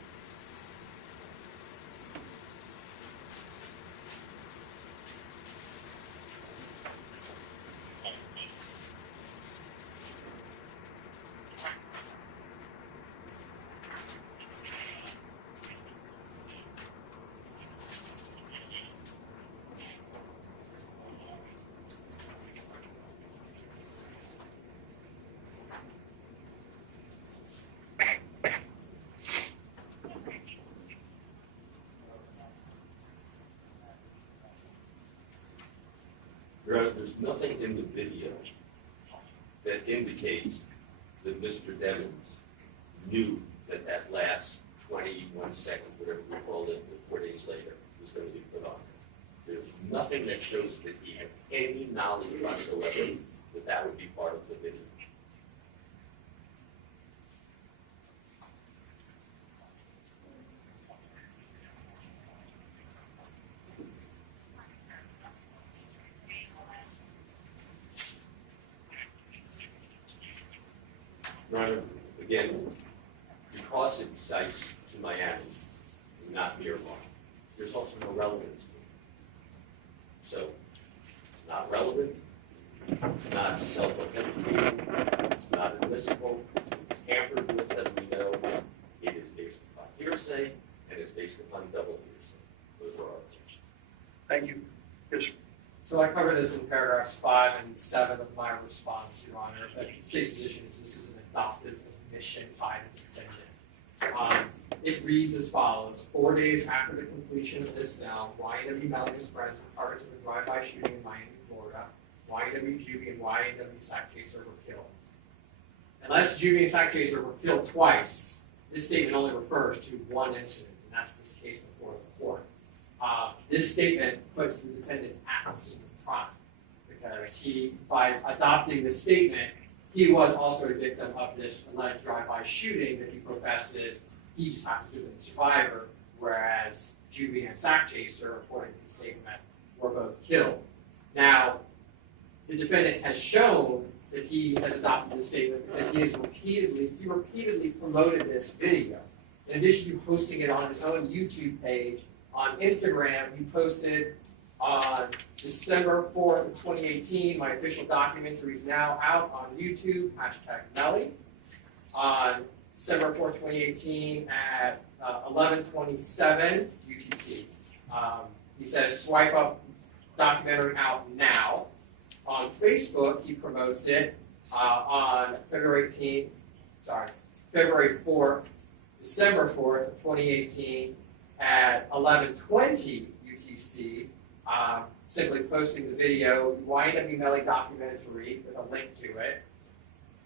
There's nothing in the video that indicates that Mr. Demings knew that that last 21 seconds, whatever we called it, 4 days later, was going to be put on. There's nothing that shows that he had any knowledge whatsoever that that would be part of the video. Runner, again, because it cites to Miami, not Miramar, there's also no relevance to it. So it's not relevant, it's not self-authenticating, it's not admissible, it's tampered with, as we know. It is based upon hearsay, and it's based upon double hearsay. Those are our objections. Thank you. Yes, sir. So I covered this in paragraphs 5 and 7 of my response, Your Honor. But the state's position is this is an adopted admission by the defendant. It reads as follows: 4 days after the completion of this now, YNW Melly and his friends were targets of a drive-by shooting in Miami, Florida. YNW Juvy and YNW SakChaser were killed. Unless Juvy and SakChaser were killed twice, this statement only refers to one incident, and that's this case before the court. This statement puts the defendant at the scene of the crime because he, by adopting this statement, he was also a victim of this alleged drive-by shooting that he professes he just happens to have been the survivor, whereas Juvy and SakChaser, according to the statement, were both killed. Now, the defendant has shown that he has adopted this statement because he repeatedly promoted this video. In addition to posting it on his own YouTube page, on Instagram, he posted on December 4th of 2018, my official documentary is now out on YouTube, #Melly. On December 4th, 2018 at 11:27 UTC. He says, swipe up documentary out now. On Facebook, he promotes it on February 4th, December 4th of 2018 at 11:20 UTC, simply posting the video, YNW Melly documentary with a link to it.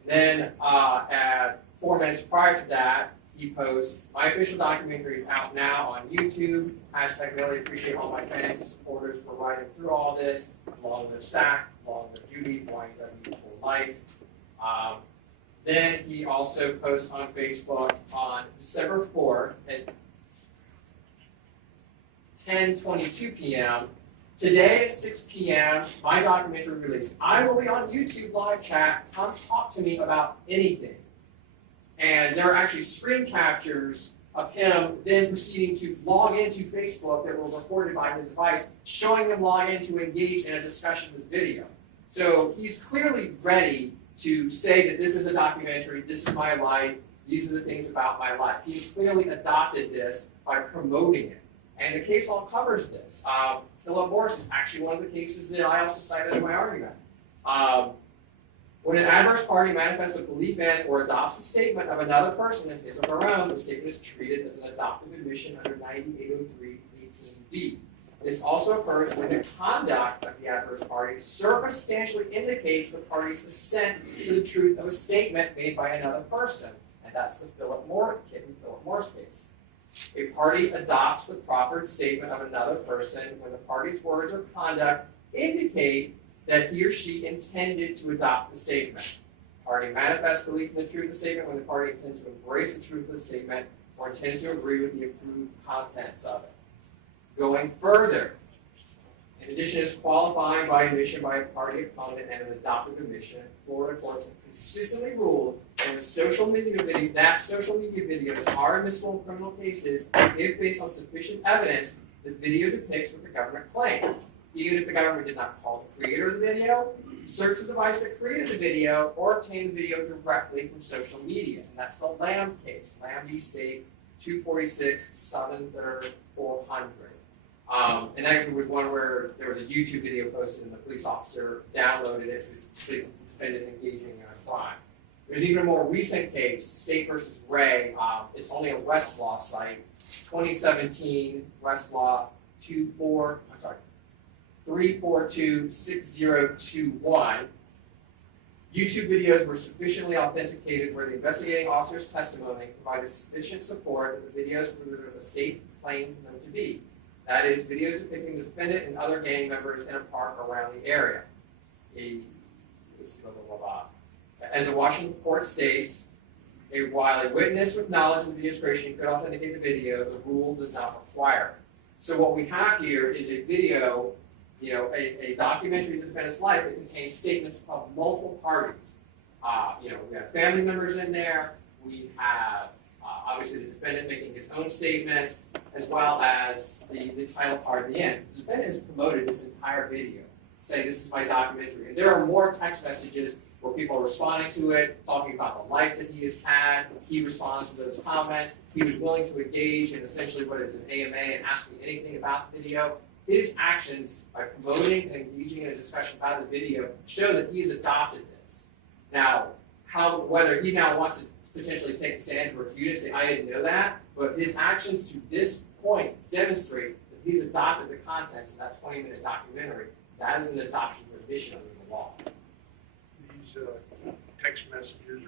Then at 4 minutes prior to that, he posts, my official documentary is out now on YouTube, #Melly, appreciate all my fans and supporters for riding through all this, long live Sak, long live Juvy, YNW for life. Then he also posts on Facebook on December 4th at 10:22 p.m. Today at 6 p.m., my documentary release. I will be on YouTube live chat. Come talk to me about anything. And there are actually screen captures of him then proceeding to log into Facebook that were recorded by his device, showing him log in to engage in a discussion with video. So he's clearly ready to say that this is a documentary, this is my life, these are the things about my life. He's clearly adopted this by promoting it. And the case law covers this. Philip Morris is actually one of the cases that I also cited in my argument. When an adverse party manifests a belief in or adopts a statement of another person in his or her own, the statement is treated as an adoptive admission under 9803(18)(b). This also occurs when the conduct of the adverse party circumstantially indicates the party's assent to the truth of a statement made by another person. And that's the Philip Morris case. A party adopts the proffered statement of another person when the party's words or conduct indicate that he or she intended to adopt the statement. Party manifests belief in the truth of the statement when the party intends to embrace the truth of the statement or intends to agree with the approved contents of it. Going further, in addition to qualifying by admission by a party opponent and an adoptive admission, Florida courts have consistently ruled that social media videos are admissible in criminal cases if based on sufficient evidence the video depicts what the government claims. Even if the government did not call the creator of the video, search the device that created the video, or obtain the video directly from social media. And that's the Lamb case, Lamb v. State, 246, Southern 3rd, 400. And that was one where there was a YouTube video posted and the police officer downloaded it to the defendant engaging in a crime. There's even a more recent case, State versus Ray. It's only a Westlaw site, 2017 Westlaw 3426021. YouTube videos were sufficiently authenticated where the investigating officer's testimony provided sufficient support that the videos were the state claimed them to be. That is, videos depicting the defendant and other gang members in a park around the area. As the Washington court states, while a witness with knowledge of the video's creation could authenticate the video, the rule does not require it. So what we have here is a video, a documentary of the defendant's life that contains statements of multiple parties. We have family members in there. We have obviously the defendant making his own statements, as well as the title card at the end. The defendant has promoted this entire video, saying this is my documentary. And there are more text messages where people are responding to it, talking about the life that he has had. He responds to those comments. He was willing to engage in essentially what is an AMA and ask me anything about the video. His actions by promoting and engaging in a discussion about the video show that he has adopted this. Now, whether he now wants to potentially take a stand to refute it, say, I didn't know that, but his actions to this point demonstrate that he's adopted the contents of that 20-minute documentary. That is an adoption of admission under the law. These text messages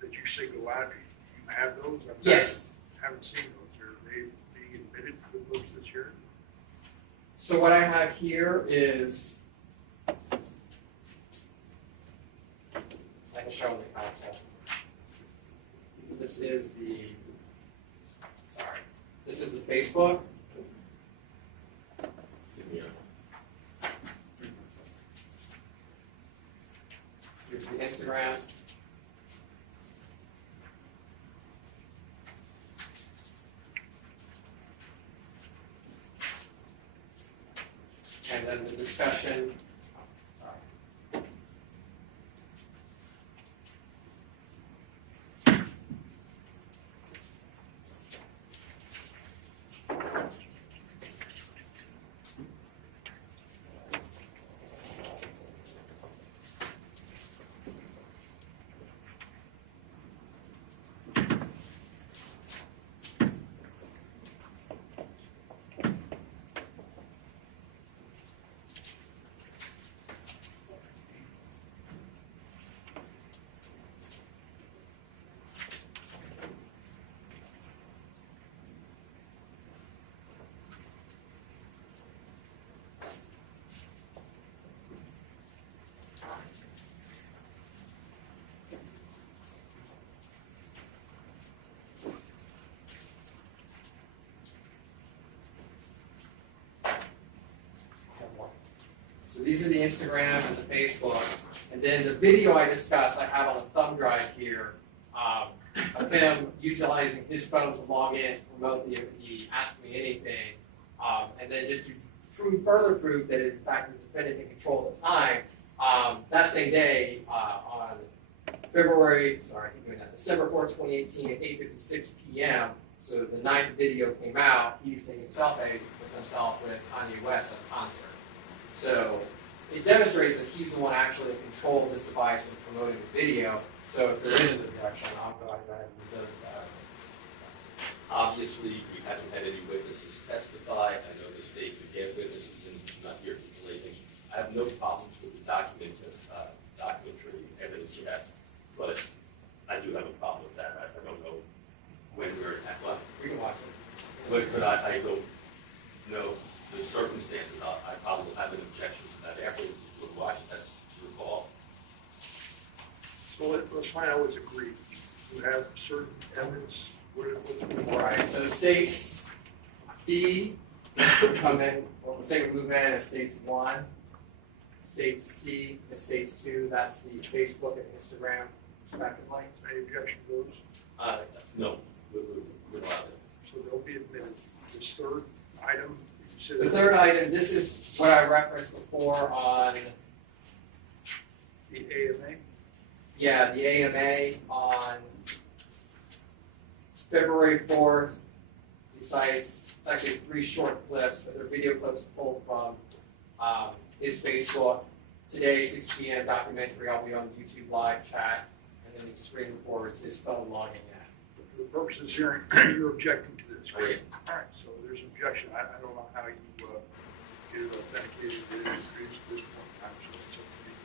that you single out, you have those? Yes. I haven't seen those. Are they being admitted to the books this year? So what I have here is, I can show them the council. This is the Facebook. Here's the Instagram. And then the discussion. Instagram and the Facebook. And then the video I discussed, I have on a thumb drive here, of him utilizing his phone to log in to promote the Ask Me Anything. And then just to further prove that in fact the defendant in control at the time, that same day, on December 4, 2018 at 8:56 p.m., so the night the video came out, he's taking a selfie with himself with Kanye West at a concert. So it demonstrates that he's the one actually in control of this device and promoting the video. So if there is an objection, I'll go ahead and revisit that. Obviously, we haven't had any witnesses testify. I know the state could get witnesses and not here to delay things. I have no problems with the documentary evidence you have, but I do have a problem with that. I don't know when we're at what. We can watch it. But I don't know the circumstances. I probably will have an objection to that afterwards. We'll watch it. That's your call. So let's find out what's agreed. You have certain evidence, what's All right, so states B would come in, well, the state would move in as states 1, states C as states 2, that's the Facebook and Instagram respectively. any objection to those? No, we're allowed it. So they'll be admitted. This third item, you said. The third item, this is what I referenced before on, The AMA. yeah, the AMA on February 4th. He cites, it's actually 3 short clips, but they're video clips pulled from his Facebook. Today, 6 p.m. documentary, I'll be on YouTube live chat, and then the screen records his phone logging in. For the purposes of hearing, you're objecting to this, right? All right, so there's an objection. I don't know how you get it authenticated to this point in time, so it's up to you.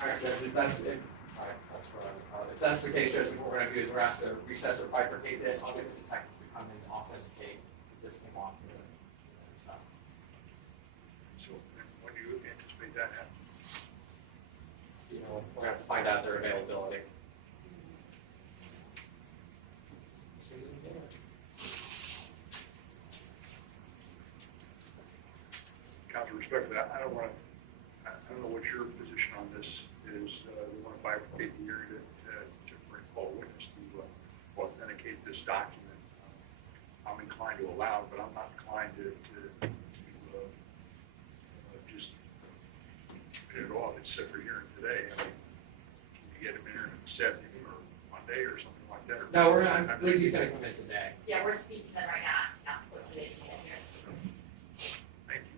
All right, Judge, if that's it. All right, that's what if that's the case, Judge, what we're going to do is we're asked to recess or bifurcate this. I'll get the detective to come in to authenticate if this came off here. So when do you anticipate that happening? You know, we're going to have to find out their availability. As soon as we can. Counsel, respect that. I don't know what your position on this is. We want to bifurcate the hearing to bring forward witness to authenticate this document. I'm inclined to allow it, but I'm not inclined to just put it off. It's set for hearing today. I mean, can you get him in here this afternoon or Monday or something like that? Or No, I believe he's going to come in today. Yeah, we're speaking to them right now, asking them for today's meeting here. Thank you.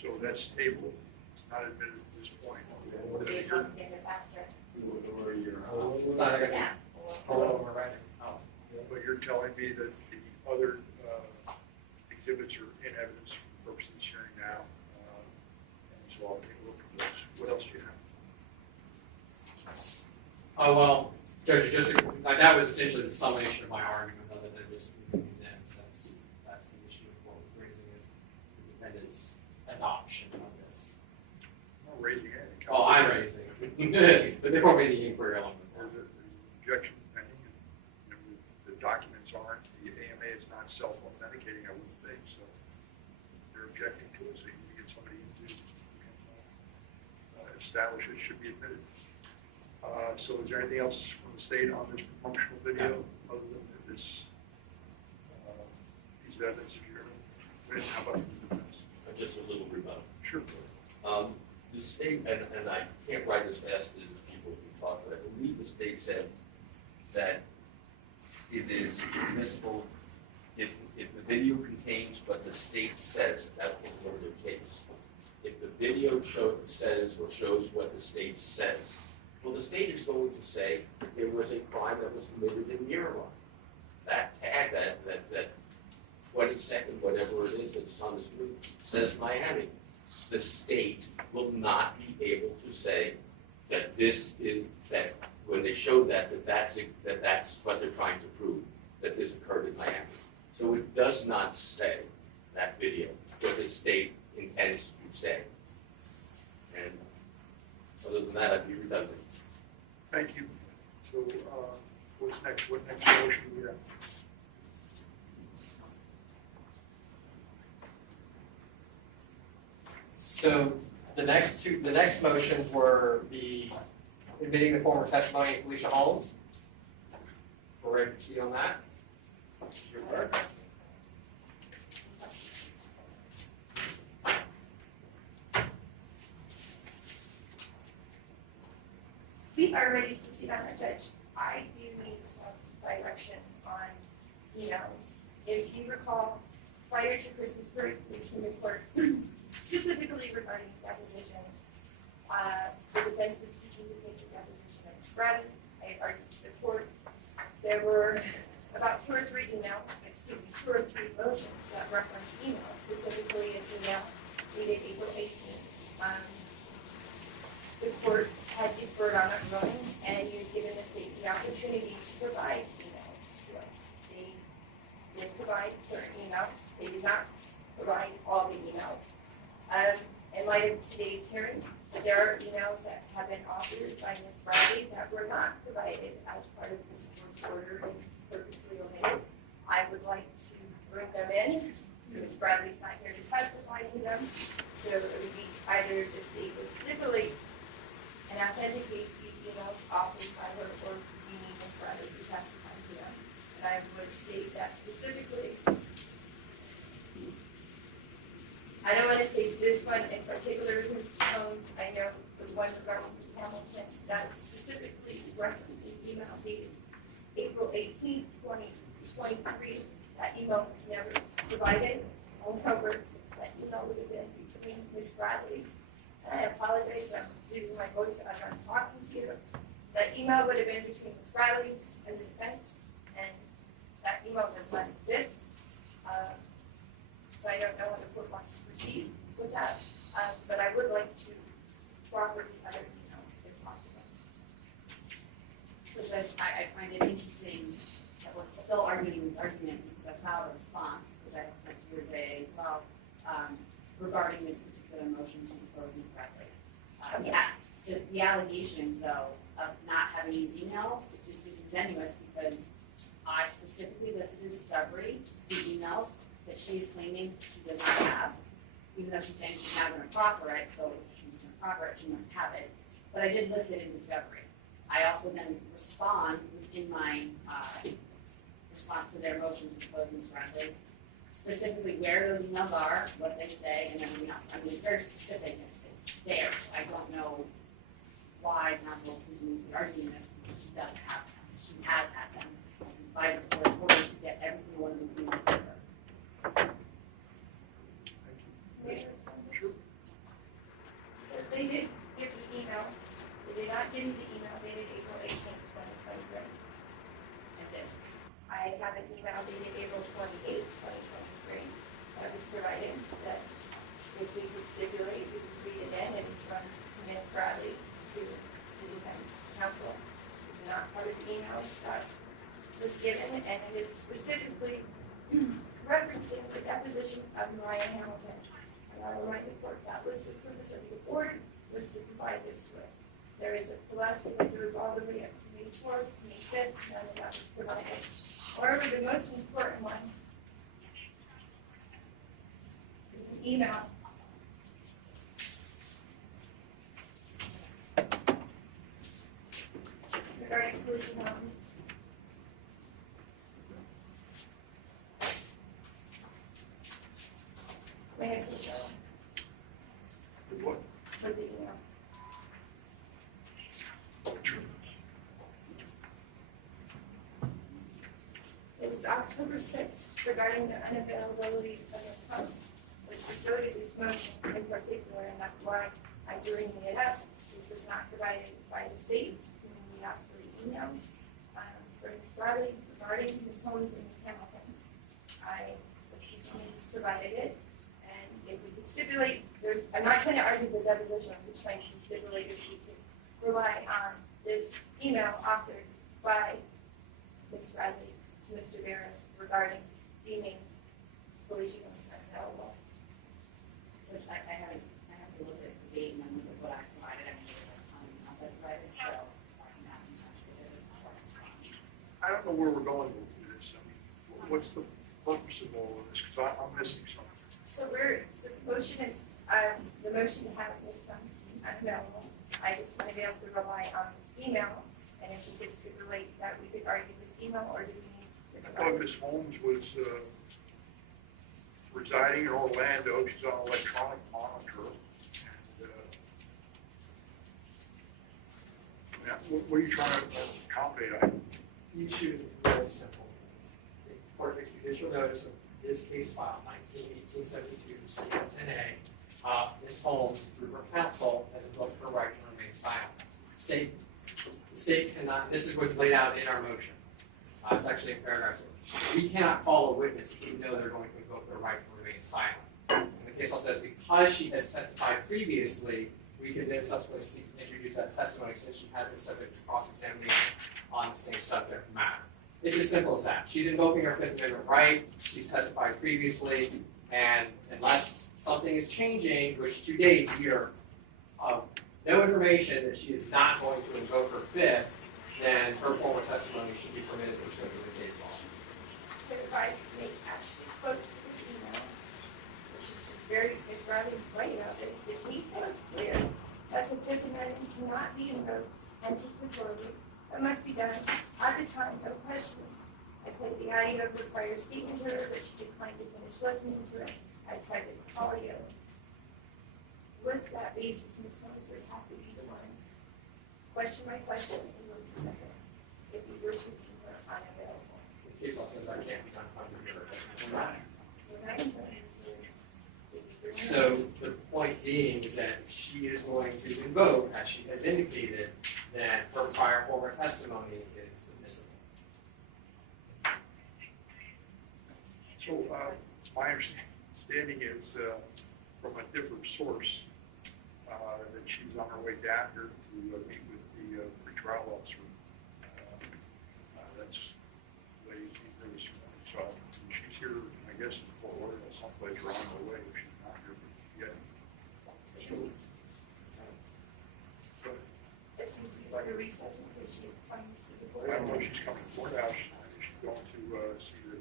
So that's tabled. It's not admitted at this point. We'll see if we can get it faster. It's not going to Yeah. hold over right now. But you're telling me that the other exhibits are in evidence for the purpose of this hearing now. And so I'll take a look at those. What else do you have? Oh, well, Judge, that was essentially the summation of my argument, other than just moving these in, since that's the issue of what we're raising is the defendant's adoption of this. I'm not raising anything. Oh, I'm raising it. But there won't be any inquiry along this line. There's an objection pending. And the documents aren't, the AMA is not self-authenticating, I wouldn't think, so they're objecting to it, so you need to get somebody in to establish it should be admitted. So is there anything else from the state on this promotional video, other than this, these evidence, if you're, how about the defense? Just a little rebuttal. Sure. The state, and I can't write as fast as people who talk, but I believe the state said that it is admissible if the video contains what the state says, that will be their case. If the video says or shows what the state says, well, the state is going to say that there was a crime that was committed in Miramar. That tag, that 20-second, whatever it is that's on the screen, says Miami. The state will not be able to say that this is, that when they show that's what they're trying to prove, that this occurred in Miami. So it does not say, that video, what the state intends to say. And other than that, I'd be redundant. Thank you. So, what's next? What next motion do we have? So the next motions were the admitting the former testimony of Felicia Holmes. We're ready to proceed on that. Your clerk. We are ready to proceed on that, Judge. I do need some direction on emails. If you recall, prior to Christmas break, we came to court specifically regarding depositions. The defense was seeking to take the deposition of Bradley. I had argued to the court. There were about two or three motions that referenced emails, specifically an email dated April 18th. The court had deferred on our ruling, and you've given the state the opportunity to provide emails to us. They did provide certain emails. They did not provide all the emails. In light of today's hearing, there are emails that have been authored by Ms. Bradley that were not provided as part of this court's order and purposely omitted. I would like to bring them in. Ms. Bradley's not here to testify to them, so it would be either the state would stipulate and authenticate these emails authored by her, or we need Ms. Bradley to testify to them. And I would state that specifically. I don't want to say this one in particular, Ms. Jones. I know the one regarding Ms. Hamilton, that's specifically referencing email dated April 18th, 2023. That email was never provided. However, that email would have been between Ms. Bradley. And I apologize, I'm losing my voice as I'm talking to you. That email would have been between Ms. Bradley and the defense, and that email does not exist. So I don't know how the court wants to proceed with that, but I would like to proffer the other emails if possible. So Judge, I find it interesting that we're still arguing this argument because I filed a response, which I sent to you today as well, regarding this particular motion to depose Ms. Bradley. The allegations, though, of not having these emails is disingenuous because I specifically listed in discovery the emails that she is claiming she does not have, even though she's saying she's not going to proffer it, so if she's going to proffer it, she must have it. But I did list it in discovery. I also then respond in my response to their motion to depose Ms. Bradley, specifically where those emails are, what they say, and everything else. I mean, it's very specific, and it's there. So I don't know why counsel continues to argue this, because she does have them. She has had them. I can fight the court order to get every single one of those emails to her. Sure. So they did give me emails. They did not give me the email dated April 18th, 2023. I did. I have an email dated April 28th, 2023 that was provided that if we could stipulate, we could read it in, and it's from Ms. Bradley to the defense counsel. It's not part of the emails that was given, and it is specifically referencing the deposition of Mariah Hamilton. And I will remind the court that was the purpose of the report, was to provide this to us. There is a collective that goes all the way up to May 4th, May 5th, none of that was provided. However, the most important one is an email regarding Felicia Holmes. May I please show Good luck. for the email? Sure. It was October 6th regarding the unavailability of Ms. Holmes, which referred to this motion in particular, and that's why I'm bringing it up. This was not provided by the state, when we asked for the emails for Ms. Bradley regarding Ms. Holmes and Ms. Hamilton. I subsequently provided it, and if we could stipulate, I'm not trying to argue the deposition, I'm just trying to stipulate if we could rely on this email authored by Ms. Bradley to Mr. Barris regarding deeming Felicia Holmes unavailable. Which I have to look at the date and then look at what I provided. I mean, there's time I provided, so I can have in touch with it as well. where we're going with this. I mean, what's the purpose of all of this? Because I'm missing something. So the motion is, the motion to have Ms. Dunn unavailable. I just want to be able to rely on this email, and if we could stipulate that we could argue this email, or do we need? I thought Ms. Holmes was residing in Orlando. She's on electronic monitor. And, now, what are you trying to accommodate? The issue is really simple. The court takes judicial notice of this case file, 1872, C10A. Ms. Holmes, through her counsel, has invoked her right to remain silent. The state cannot, this is what's laid out in our motion. It's actually in paragraph 6. We cannot call a witness even though they're going to invoke their right to remain silent. And the case law says because she has testified previously, we can then subsequently seek to introduce that testimony since she has been subject to cross-examination on the same subject matter. It's as simple as that. She's invoking her Fifth Amendment right, she's testified previously, and unless something is changing, which to date we are no information that she is not going to invoke her Fifth, then her former testimony should be permitted pursuant to the case law. So if I may actually quote to this email, which is very, is rather right about this, the case law is clear that the Fifth Amendment cannot be invoked anticipatorily, but must be done at the time, no questions. I played the audio of the prior statement to her, but she declined to finish listening to it. I tried the audio. With that basis, Ms. Holmes would have to be the one question my question and look at her if we were to deem her unavailable. The case law says that can't be done under your testimony. We're not in the- So the point being is that she is going to invoke, as she has indicated, that her prior former testimony is admissible. So my understanding is from a different source that she's on her way down here to meet with the pretrial officer. That's the lady came here this morning. So she's here, I guess, in Fort Lauderdale, someplace around the way if she's not here yet. So, It's easy for her to recess in case she finds the I don't know if she's coming to the courthouse. I think she's going to see the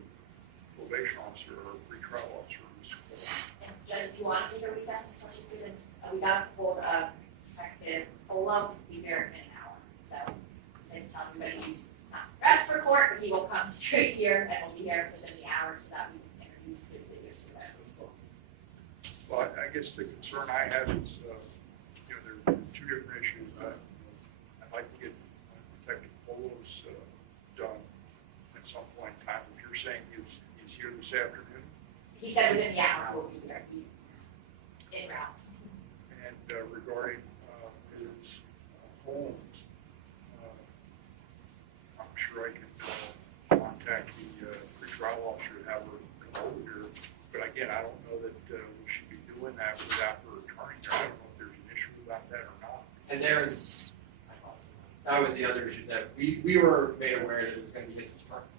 probation officer or pretrial officer in this court. And Judge, if you want to take a recess until she students, we got a hold of Detective Polo, be here in an hour. So, I'm tell everybody he's not dressed for court, but he will come straight here and will be here within the hour so that we can introduce his videos to them. Well, I guess the concern I have is, there are two different issues. I'd like to get Detective Polo's done at some point in time. If you're saying he's here this afternoon, He said within the hour we'll be here. He's en route. and regarding Ms. Holmes, I'm sure I can contact the pretrial officer to have her come over here. But again, I don't know that we should be doing that without her attorney there. I don't know if there's an issue about that or not. And there, that was the other issue, that we were made aware that it was going to be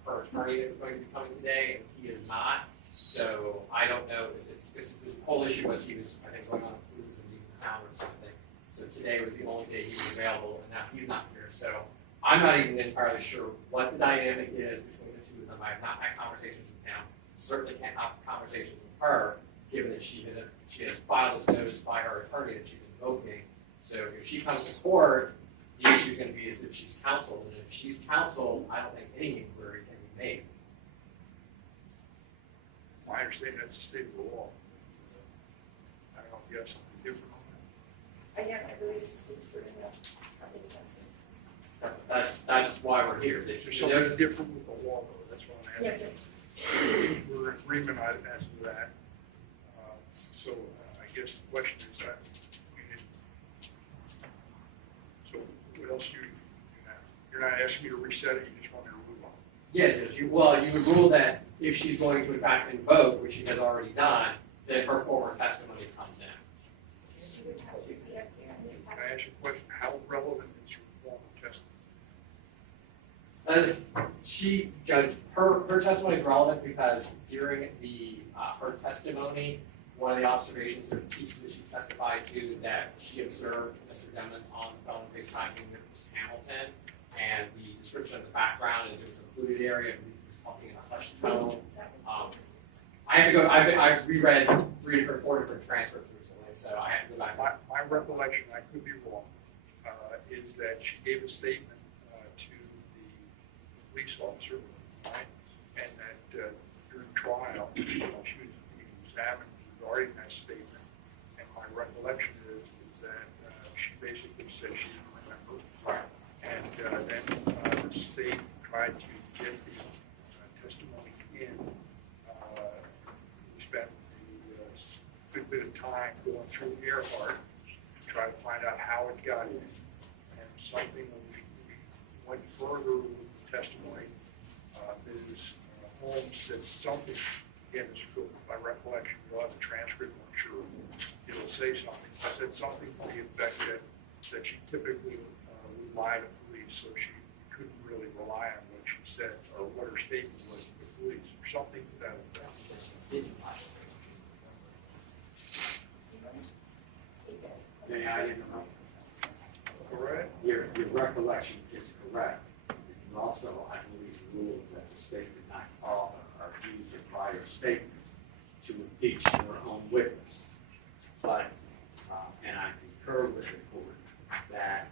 her attorney that was going to be coming today, and he is not. So I don't know if it's, because the whole issue was he was, I think, going on a cruise and leaving town or something. So today was the only day he was available, and now he's not here. So I'm not even entirely sure what the dynamic is between the two of them. I have not had conversations with him. Certainly can't have conversations with her, given that she has filed this notice by her attorney that she's invoking. So if she comes to court, the issue is going to be is if she's counseled, and if she's counseled, I don't think any inquiry can be made. I understand that's the state of the law. I don't know if you have something different on that. Again, I believe it's the state That's why we're here. Is there something different with the law, though? That's what I'm Yeah, asking. We're in agreement as to that. So I guess the question is, so what else you're not asking me to reset it, you just want me to move on? Yeah, Judge, you would rule that if she's going to in fact invoke, which she has already done, then her former testimony comes in. Can I ask you a question? How relevant is your former testimony? Judge, her testimony is relevant because during her testimony, one of the observations or pieces that she testified to is that she observed Mr. Demons on the phone FaceTiming with Ms. Hamilton, and the description of the background is it was a secluded area, and he was talking in a hushed tone. I have to go, I've reread 4 different transcripts recently, so I have to go back. My recollection, I could be wrong, is that she gave a statement to the police officer, right? And that during trial, she was being examined regarding that statement. And my recollection is that she basically said she didn't remember. And then the state tried to get the testimony in. We spent a good bit of time going through Earhart to try to find out how it got in. And something when we went further with the testimony, Ms. Holmes said something, again, this is my recollection, you'll have the transcript, I'm sure it'll say something. I said something to the effect that she typically would lie to police, so she couldn't really rely on what she said or what her statement was to the police, or something to that effect. May I interrupt? Correct? Your recollection is correct. And also, I believe ruled that the state did not call or use a prior statement to impeach their own witness. But, and I concur with the court that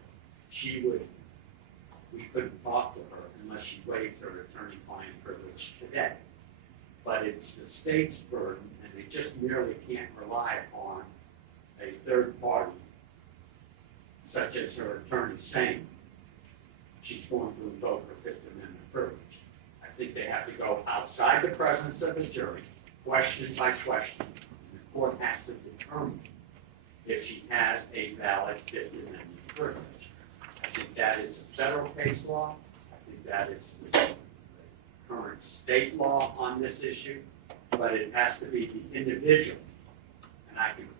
we couldn't talk to her unless she waived her attorney-client privilege today. But it's the state's burden, and they just merely can't rely upon a third party, such as her attorney saying she's going to invoke her Fifth Amendment privilege. I think they have to go outside the presence of the jury, question by question, and the court has to determine if she has a valid Fifth Amendment privilege. I think that is a federal case law. I think that is the current state law on this issue, but it has to be the individual. And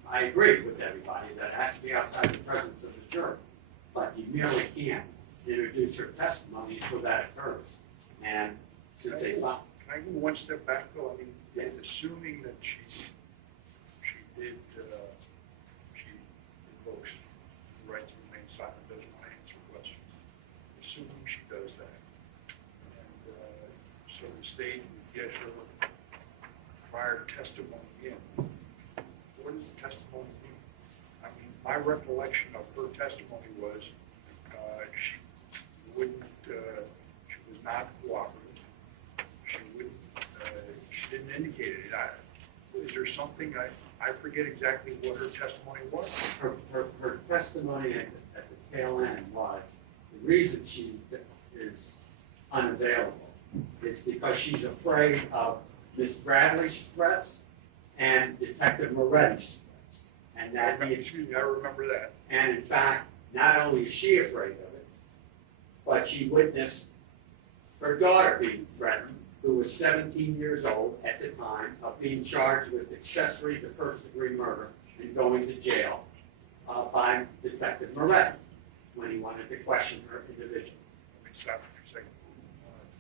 I agree with everybody that it has to be outside the presence of the jury, but you merely can't introduce her testimony until that occurs. And since they found. Can I go one step back though? I mean, assuming that she invokes the right to remain silent, doesn't want to answer questions. Assuming she does that. And so the state would get her prior testimony in. What does the testimony mean? I mean, my recollection of her testimony was she was not cooperative. She didn't indicate it. Is there something, I forget exactly what her testimony was. Her testimony at the tail end was, the reason she is unavailable is because she's afraid of Ms. Bradley's threats and Detective Moretti's threats. And that Excuse me, I remember that. And in fact, not only is she afraid of it, but she witnessed her daughter being threatened, who was 17 years old at the time of being charged with accessory to first-degree murder and going to jail by Detective Moretti when he wanted to question her individually. Let me stop for a second.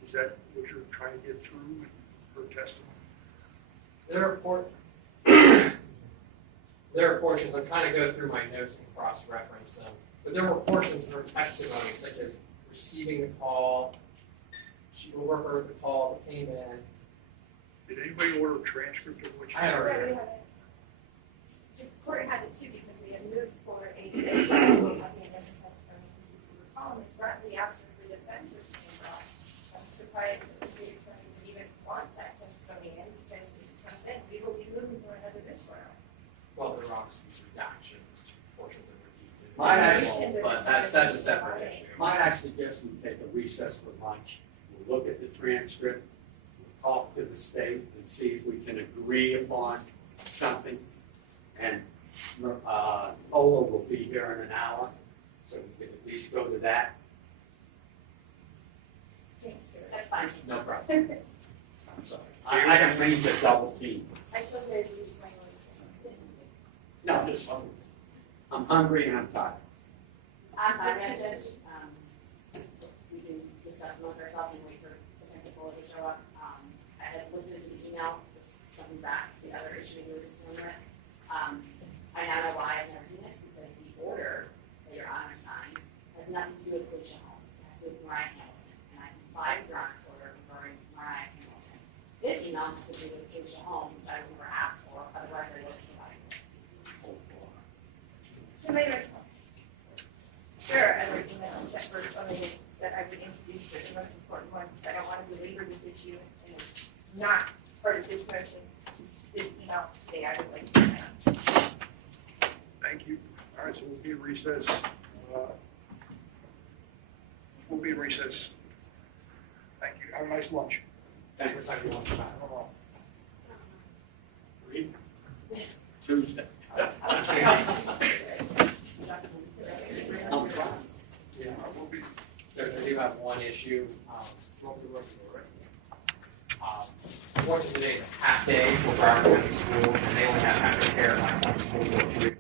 Is that what you're trying to get through in her testimony? There are portions, I'm trying to go through my notes and cross-reference them, but there were portions of her testimony, such as receiving the call, she will work her with the call that came in. Did anybody order a transcript of what you I had said? already. The court had it too because we had moved for a testimony. If you recall, Ms. Bradley asked her for the defense's name. I'm surprised that the state attorney would even want that testimony in because if it comes in, we will be moving for another mistrial. Well, there are obviously redactions, portions of her deed. Might But that's a separate issue. Might I suggest we take a recess for lunch? We'll look at the transcript, we'll talk to the state and see if we can agree upon something. And Ola will be here in an hour, so we can at least go to that. Thanks, Stuart. That's fine. No problem. I'm sorry. I don't mean to double team. I still heard you use my voice. No, just I'm hungry and I'm tired. I'm fine, Judge. We can discuss amongst ourselves and wait for potential Fuller to show up. I had looked into the email, just coming back to the other issue we were just dealing with. I now know why I've never seen this, because the order that your honor signed has nothing to do with Felicia Hall. It has to do with Mariah email simply located at home, which I was never asked for, otherwise I would have provided it. Somebody response. Sure, I would email separate, that I would introduce the most important one, because I don't want to belabor this issue, and it's not part of this motion. This email today, I would like to email. Thank you. All right, so we'll be in recess. We'll be in recess. Thank you. Have a nice lunch. Thanks, everyone. Read. Tuesday. Yeah. We'll be. I do have one issue. Unfortunately, today's a half day for Broward County School, and they only have aftercare at my son's school till 3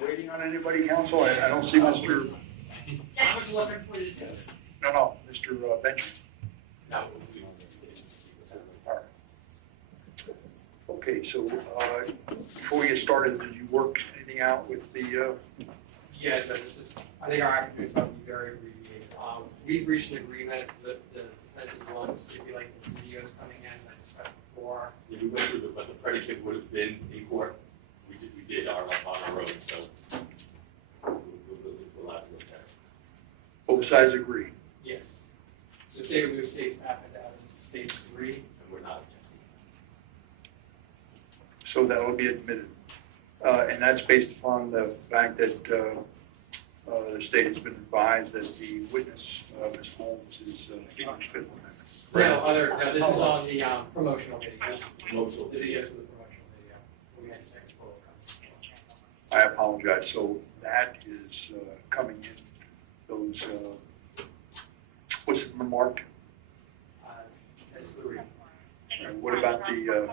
we waiting on anybody, counsel? I don't see Mr. I was looking for you to do it. No, Mr. Benjamin. No. All right. Okay, so before we get started, did you work anything out with the, Yeah, Judge, this is, I think our action is going to be very abbreviated. We've reached an agreement that the defense is willing to stipulate the videos coming in, like I discussed before. Yeah, we went through what the predicate would have been in court. We did our, on our own, so we'll have to look at it. both sides agree? Yes. So say we move states half and evidence to stage 3. And we're not objecting. So that will be admitted. And that's based upon the fact that the state has been advised that the witness, Ms. Holmes, is pleading the Fifth Amendment. No, this is on the promotional videos. Promotional The videos for the promotional video. We had technical. I apologize. So that is coming in, those, what's it marked? That's 3. And what about the,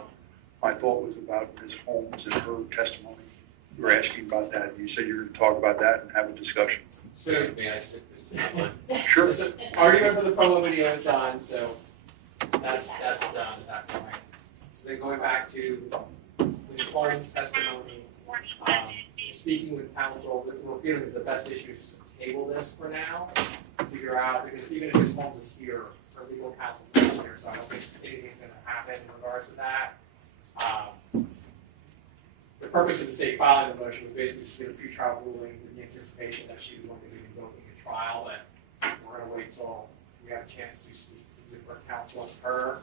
my thought was about Ms. Holmes and her testimony. You were asking about that. You said you were going to talk about that and have a discussion. So, May I stick this to my line? Sure. so argument for the promo video is done, so that's done at that point. So then going back to Ms. Holmes' testimony, speaking with counsel, we're feeling that the best issue is just to table this for now, figure out, because even if Ms. Holmes is here, her legal counsel is not here, so I don't think anything's going to happen in regards to that. The purpose of the state filing the motion was basically just to get a pretrial ruling with the anticipation that she was going to be invoking a trial, that we're going to wait till we have a chance to speak with her counsel and her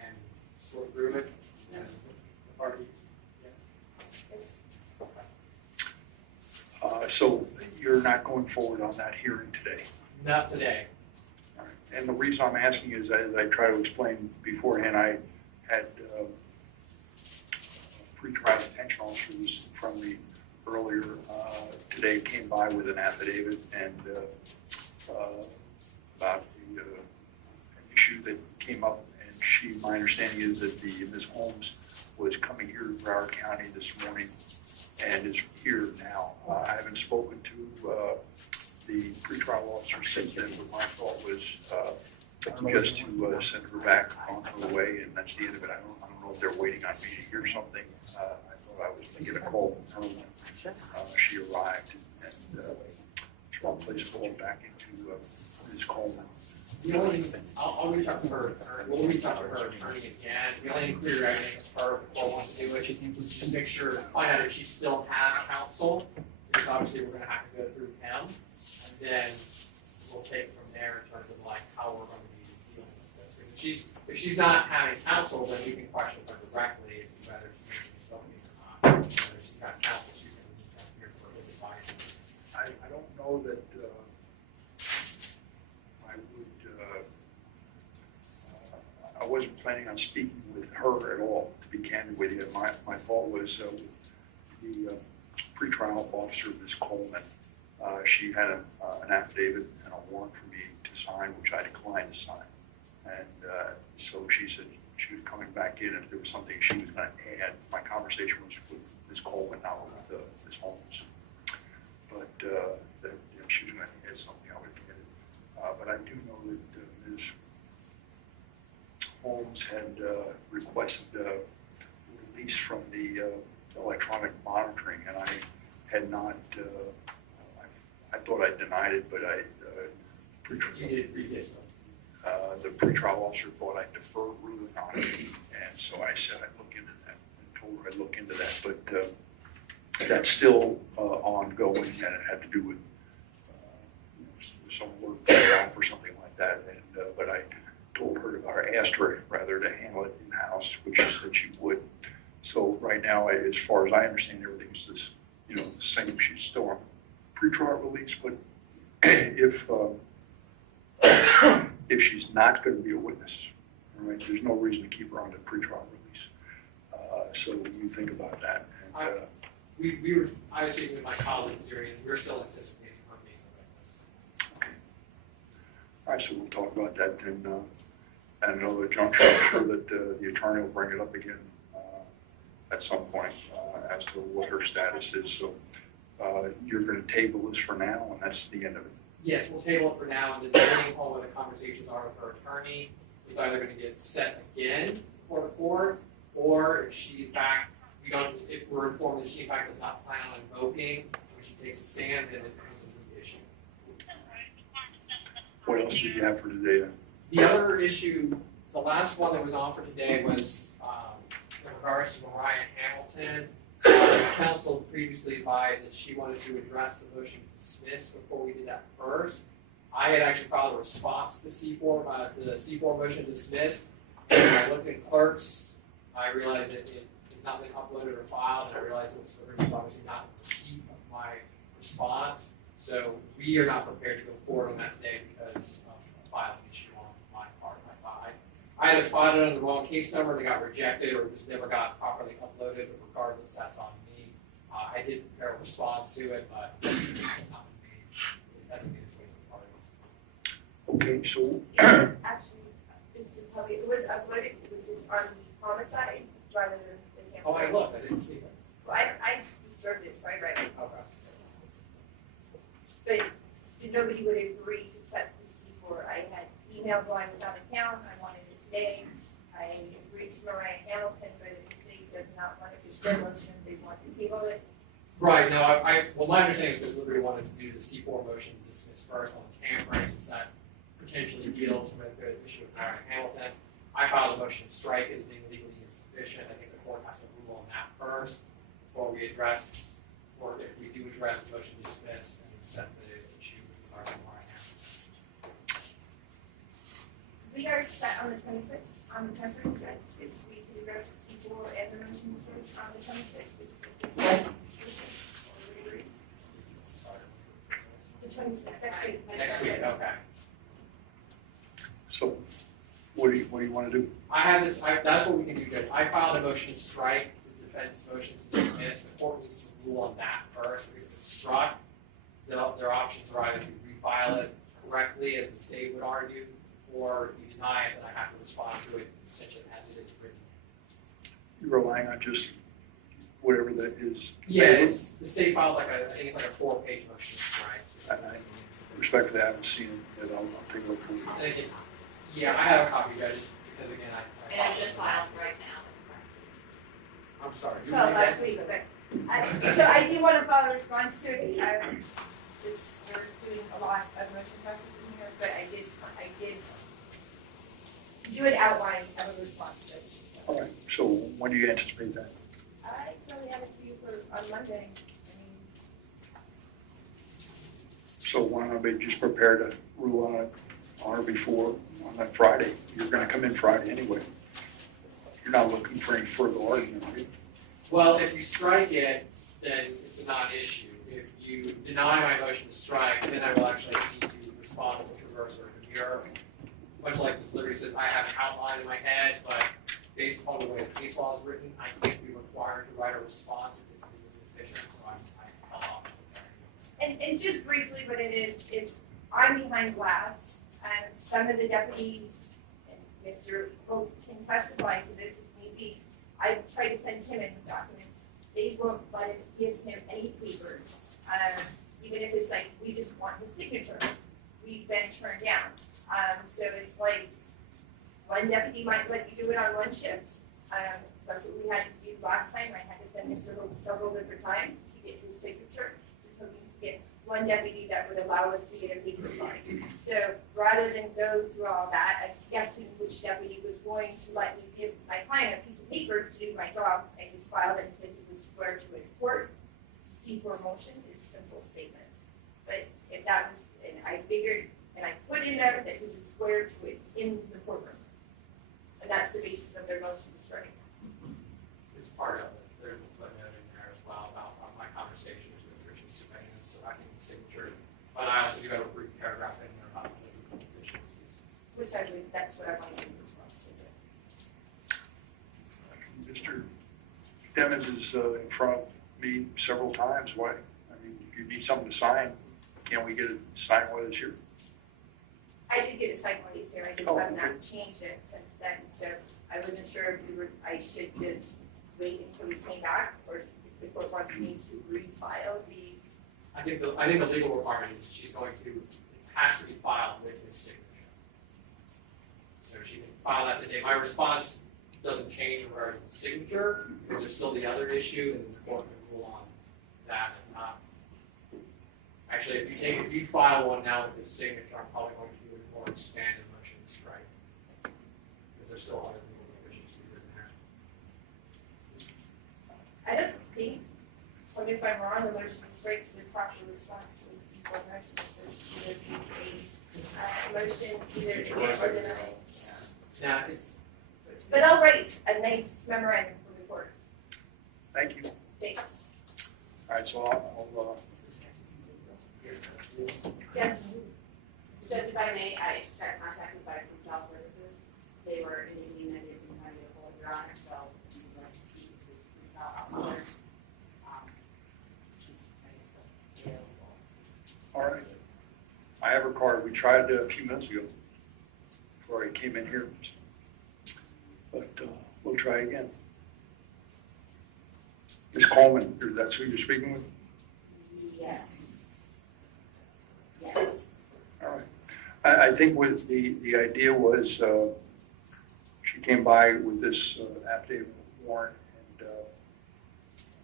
and sort through it as the parties. Yes. So you're not going forward on that hearing today? Not today. All right. And the reason I'm asking is, as I try to explain beforehand, I had pretrial detention officers from me earlier today came by with an affidavit and about the an issue that came up, and my understanding is that Ms. Holmes was coming here to Broward County this morning and is here now. I haven't spoken to the pretrial officer since then, but my thought was just to send her back on her way, and that's the end of it. I don't know if they're waiting on me to hear something. I thought I was thinking a call from her when she arrived, and just want to place a call back into Ms. Coleman. The only, I'll reach out to her, we'll reach out to her attorney again. The only inquiry I think is her, if she wants to do it, was just make sure, find out if she still has counsel, because obviously we're gonna have to go through him. And then we'll take it from there in terms of like how we're gonna be dealing with this. Because if she's not having counsel, then we can question her directly as to whether she's invoking or not. Whether she's got counsel, she's gonna need to hear for his advice. I don't know that I would, I wasn't planning on speaking with her at all, to be candid with you. My thought was with the pretrial officer, Ms. Coleman. She had an affidavit and a warrant for me to sign, which I declined to sign. And so she said she was coming back in, if there was something she was going to add. My conversation was with Ms. Coleman, not with Ms. Holmes. But that she was going to add something, I would get it. But I do know that Ms. Holmes had requested release from the electronic monitoring, and I had not, I thought I denied it, but You did previously. the pretrial officer thought I deferred ruling on it, and so I said I'd look into that, and told her I'd look into that, but that's still ongoing, and it had to do with some work background for something like that, and but I told her, or asked her rather, to handle it in-house, which she said she would. So right now, as far as I understand, everything's this, the same. She's still on pretrial release, but if she's not going to be a witness, right, there's no reason to keep her on the pretrial release. So you think about that. And, I was speaking with my colleagues during, we're still anticipating her being a witness. okay. All right, so we'll talk about that then. At another juncture, I'm sure that the attorney will bring it up again at some point as to what her status is. So you're gonna table this for now, and that's the end of it. Yes, we'll table it for now, and depending on what the conversations are with her attorney, it's either gonna get set again for the court, or if she in fact, if we're informed that she in fact does not plan on invoking, when she takes a stand, then it becomes a new issue. What else do you have for today then? The other issue, the last one that was on for today was, in regards to Mariah Hamilton. Counsel previously advised that she wanted to address the motion to dismiss before we did that first. I had actually filed a response to the C4 motion to dismiss. And when I looked at clerks, I realized that it had not been uploaded or filed, and I realized it was obviously not in receipt of my response. So we are not prepared to go forward on that today because of a filing issue on my part. I either filed it under the wrong case number, they got rejected, or just never got properly uploaded, but regardless, that's on me. I did prepare a response to it, but it's not me. That's me as well for parties. Okay, so, Actually, just to tell you, it was uploaded, which is on the homicide rather than the campaign. Oh, I looked, I didn't see it. Well, I disturbed it, so I read it. Okay. But nobody would agree to set the C4. I had emailed while I was out of town, I wanted it today. I agreed to Mariah Hamilton, but if the state does not want it, it's their motion, they want to table it. Right, no, well, my understanding is Ms. Liberty wanted to do the C4 motion to dismiss first on tampering, since that potentially deals with the issue of Mariah Hamilton. I filed a motion to strike it as being legally insufficient. I think the court has to rule on that first before we address, or if we do address the motion to dismiss and set the issue with regard to Mariah Hamilton. We are set on the 26th, on the 10th, if we could address the C4 and the motion to switch on the 26th. Sorry. The 26th, next week. Next week, okay. so what do you wanna do? I have this, that's what we can do, Judge. I filed a motion to strike the defense motion to dismiss. The court needs to rule on that first, because if it's struck, their options are either to refile it correctly, as the state would argue, or you deny it, then I have to respond to it essentially as it is written. You're relying on just whatever that is? Yeah, the state filed I think it's like a 4-page motion to strike. Respectfully, I haven't seen it, but I'll take a look for it. And again, yeah, I have a copy, Judge, because again, And I just filed right now. I'm sorry. So last week, but so I do want to file a response to it. We're doing a lot of motion practice in here, but I did do an outline of a response to it. All right, so when do you anticipate that? I probably have it to you on Monday. So why don't I just prepare to rule on it on or before, on that Friday? You're gonna come in Friday anyway. You're not looking for any further argument, are you? Well, if you strike it, then it's a non-issue. If you deny my motion to strike, then I will actually need to respond with reverse or demur. Much like Ms. Liberty says, I have an outline in my head, but based upon the way the case law is written, I can't be required to write a response if it's legally deficient, so I held off. And just briefly what it is, I'm behind glass, and some of the deputies, and Mr. Hope can testify to this if need be, I tried to send him in documents, they won't let us give him any papers, even if it's like, we just want his signature, we've been turned down. So it's like, one deputy might let you do it on one shift, that's what we had to do last time, I had to send Mr. Hope several different times to get his signature, just hoping to get one deputy that would allow us to get a paper sign. So rather than go through all that, I'm guessing which deputy was going to let me give my client a piece of paper to do my job. I just filed it and said he was square to a court. It's a C4 motion, it's simple statements. But if that was, and I figured, and I put in there that he was square to it in the courtroom. And that's the basis of their motion to strike. It's part of it. There's a footnote in there as well about my conversations with Richard Surveillance, so I can signature. But I also do have a brief paragraph in there about the legal deficiencies. Which I would, that's what I want to do in response to it. Mr. Demons is in front of me several times. Why? I mean, if you need something to sign, can't we get it signed while it's here? I did get a signed one here, I just Oh, have okay. not changed it since then, so I wasn't sure if I should just wait until we came back, or if the court wants me to refile the I think the legal requirement is she's going to, it has to be filed with his signature. So she can file that today. My response doesn't change regarding the signature, because there's still the other issue, and the court can rule on that and not. Actually, if you file one now with his signature, I'm probably going to do a more expanded motion to strike. Because there's still other legal provisions to be written there. I don't think, tell me if I'm wrong, the motion to strike is a proper response to a C4 motion. It's supposed to either be a motion, either to get or deny. Now, it's. But I'll write a nice memorandum for the court. Thank you. Thanks. All right, so I'll Yes. Judge, if I may, I just got contacted by Child Services. They were indicating that they didn't want to get a hold of your honor, so I'm going to speak to the child officer. She's available. All right. I have her card. We tried a few minutes ago before I came in here. But we'll try again. Ms. Coleman, that's who you're speaking with? Yes. Yes. All right. I think with the idea was she came by with this affidavit warrant, and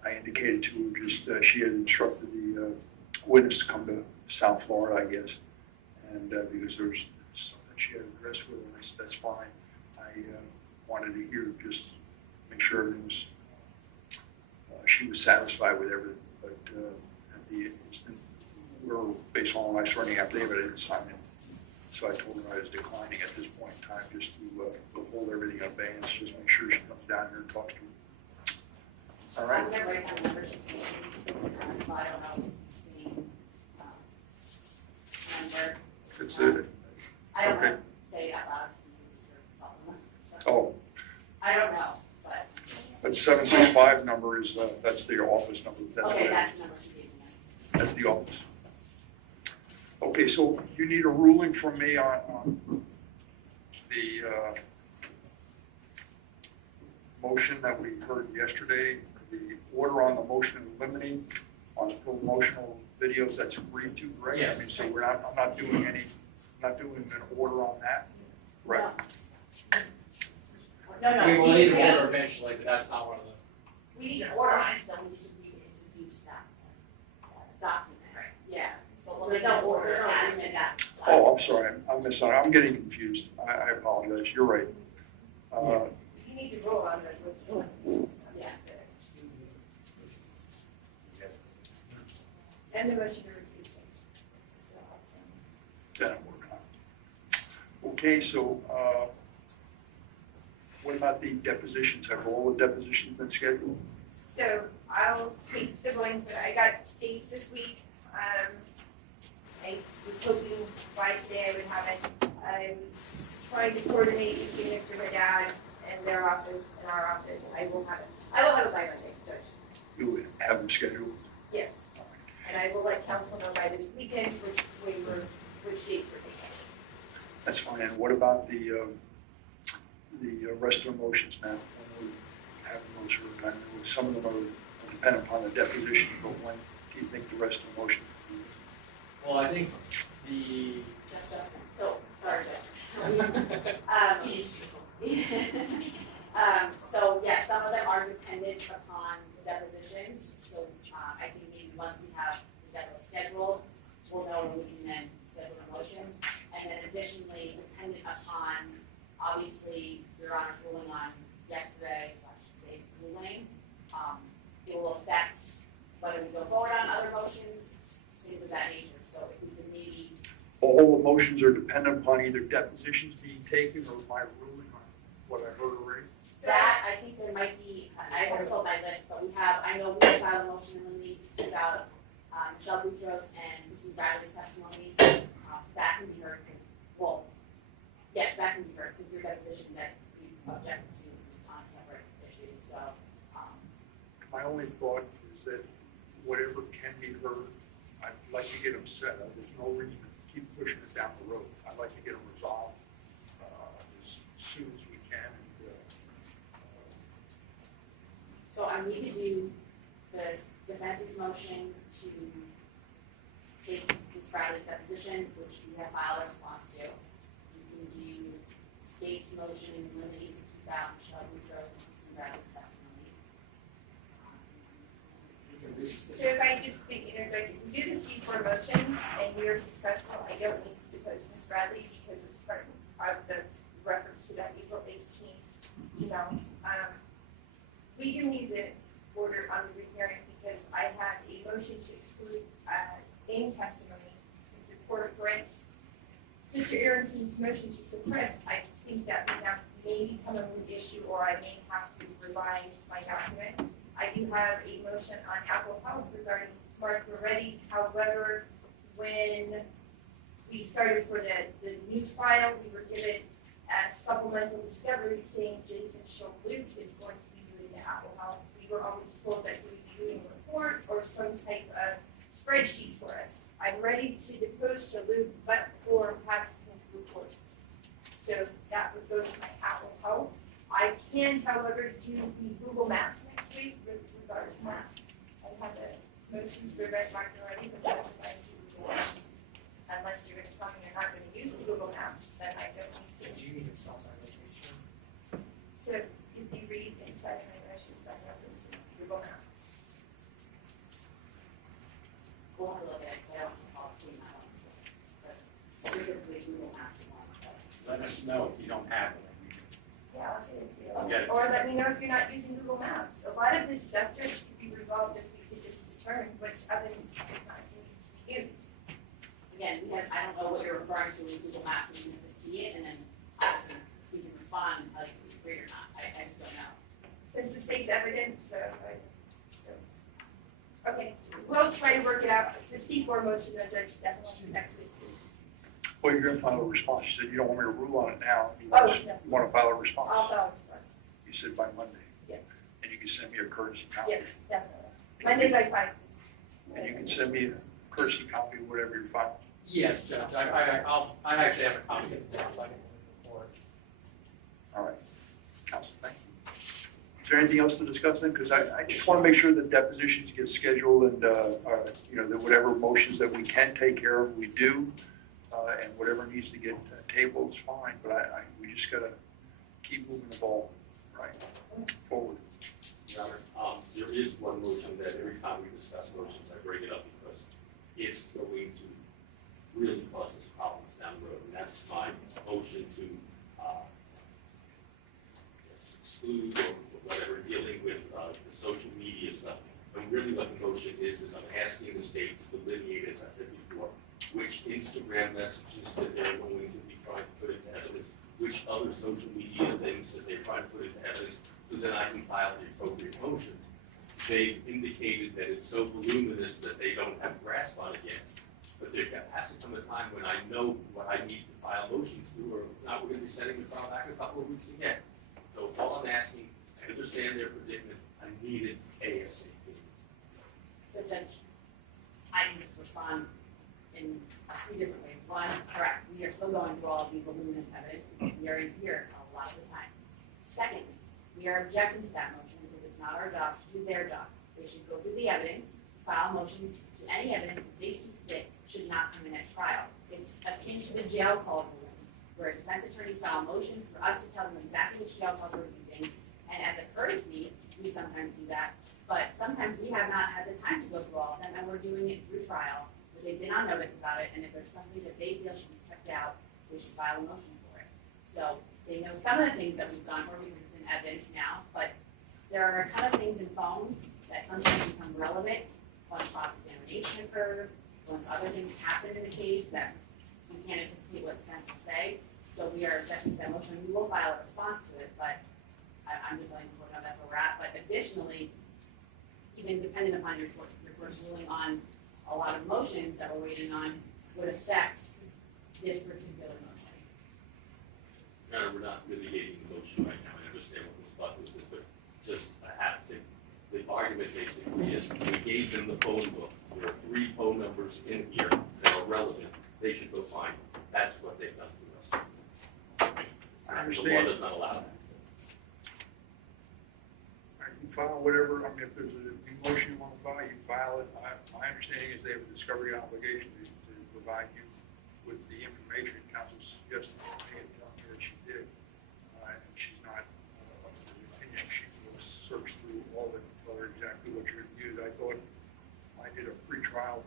I indicated to her just she had instructed the witness to come to South Florida, I guess, and because there was something she had addressed with, and I said, that's fine. I wanted to hear, just make sure everything was, she was satisfied with everything, but at the instant, we're based on my sorting affidavit, I didn't sign it. So I told her I was declining at this point in time, just to hold everything in abeyance, just make sure she comes down here and talks to her. All right? I'm going to write down the membership and file out the same number. It's a, I don't okay. want to say it out loud. So, Oh, I don't know, but, that 765 number is, that's the office number. That's okay, what- that's the number she gave me. That's the office. Okay, so you need a ruling from me on the motion that we heard yesterday, the order on the motion limiting on the promotional videos that's agreed to, right? Yes. I mean, so I'm not doing an order on that, right? No, We will need an order eventually, but that's not one of the. we need an order on it, still, we should reintroduce that document. Right. Yeah, so, well, there's no order, and that. Oh, I'm sorry, I'm getting confused. I apologize, you're right. You need to roll on this. Yeah. And the motion to refuse change. So, That I'm working on. Okay, so what about the depositions? Have all the depositions been scheduled? So I'll take the ones that I got dates this week. I was hoping by today I would have it. I was trying to coordinate between Mr. Haddad and their office and our office. I will have it by Monday, Judge. You have them scheduled? Yes. And I will let council know by this weekend which dates we're taking. That's fine. And what about the rest of the motions now? When we have those sort of, I know some of them are dependent upon the deposition, but when do you think the rest of the motion? Well, I think the. Judge Justin, so, sorry, Judge. So, yes, some of them are dependent upon the depositions, so, I think maybe once we have the depo scheduled, we'll know when we can then schedule the motions. And then additionally, dependent upon, obviously, Your Honor's ruling on today's ruling, it will affect whether we go forward on other motions, things of that nature. So if we can maybe. All the motions are dependent upon either depositions being taken or my ruling on what I heard already? That, I think there might be, I haven't pulled my list, but I know we filed a motion in the league about Michelle Boutros and Mrs. Bradley's testimony. That can be heard, yes, that can be heard, because your deposition that we objected to is on separate issues, so. My only thought is that whatever can be heard, I'd like to get them settled. There's no reason to keep pushing it down the road. I'd like to get them resolved as soon as we can. So we could do the defense's motion to Bradley's deposition, which we have filed a response to. You can do state's motion limiting to keep out Michelle Boudreaux's and Bradley's testimony. So if I just speak, if you do the C4 motion and you're successful, I don't need to depose Ms. Bradley because it's part of the reference to that April 18th emails. We do need the order on the rehearing because I had a motion to exclude in testimony. If the court grants Mr. Aaronson's motion to suppress, I think that may become a moot issue or I may have to revise my document. I do have a motion on Apple Health regarding Mark Moretti. However, when we started for the new trial, we were given a supplemental discovery saying Jason Sholute is going to be doing the Apple Health. We were always told that he would be doing a report or some type of spreadsheet for us. I'm ready to depose Sholute, but for having his reports. So that would go to my Apple Health. I can, however, do the Google Maps next week with regard to that. I have a motion to prevent Mark Moretti from testifying to Google Maps. Unless you're going to tell me you're not going to use the Google Maps, then I don't need to. Do you need to self identification? So if you read inside my motion, so I reference Google Maps. We'll have to look at it, I don't recall seeing that one, but specifically Google Maps one, but. Let us know if you don't have it. Yeah, I'll get it to you. Okay. Or let me know if you're not using Google Maps. A lot of this subject could be resolved if we could just determine which evidence is not being used. Again, I don't know what you're referring to in Google Maps, we have to see it, and then obviously we can respond and tell you if we agree or not, I just don't know. Since the state's evidence, okay, we'll try to work it out. The C4 motion, the judge definitely next week, please. Well, you're gonna file a response. You said you don't want me to rule on it now. You Oh, want- no. You wanna file a response? I'll file a response. You said by Monday, Yes, and you can send me a courtesy copy. yes, definitely. Monday by 5. And you can send me a courtesy copy of whatever you're filing. Yes, Judge, I actually have a copy of the report. All right. Counsel, thank you. Is there anything else to discuss then? Because I just want to make sure that depositions get scheduled and, that whatever motions that we can take care of, we do. And whatever needs to get tabled is fine, but we just got to keep moving the ball right forward. Your Honor, there is one motion that every time we discuss motions, I bring it up because it's going to really cause us problems down the road. And that's my motion to exclude or whatever, dealing with the social media stuff. And really what the motion is I'm asking the state to delineate, as I said before, which Instagram messages that they're going to be trying to put into evidence, which other social media things that they're trying to put into evidence, so that I can file the appropriate motions. They've indicated that it's so voluminous that they don't have grasp on it yet. But there has to come a time when I know what I need to file motions to, or if not, we're going to be setting the trial back a couple of weeks again. So all I'm asking, I understand their predicament, I need it ASAP. So Judge, I can just respond in 3 different ways. One, correct, we are still going through all of the voluminous evidence because we are in here a lot of the time. Secondly, we are objecting to that motion because it's not our job to do their job. They should go through the evidence, file motions to any evidence that they see fit should not come in at trial. It's akin to the jail call ruling, where defense attorneys file motions for us to tell them exactly which jail calls we're using. And as a courtesy, we sometimes do that. But sometimes we have not had the time to go through all of them, and we're doing it through trial. But they've been on notice about it, and if there's something that they feel should be kept out, they should file a motion for it. So they know some of the things that we've gone for because it's in evidence now, but there are a ton of things in phones that sometimes become relevant once cross-examination occurs, once other things happen in the case that you can't anticipate what defense will say. So we are objecting to that motion. We will file a response to it, but I'm just letting people know that's where we're at. But additionally, even depending upon your court's ruling on a lot of motions that we're waiting on would affect this particular motion. Your Honor, we're not litigating the motion right now. I understand what Ms. Buckles is, but just I have to. The argument basically is we gave them the phone book. There are 3 phone numbers in here that are relevant. They should go find them. That's what they've done to us. I The law understand. does not allow that. You file whatever, if there's a new motion you want to file, you file it. My understanding is they have a discovery obligation to provide you with the information counsel suggested to me and tell me that she did. And she's not, of the opinion, she will search through all of it and tell her exactly what you're going to use. I thought I did a pretrial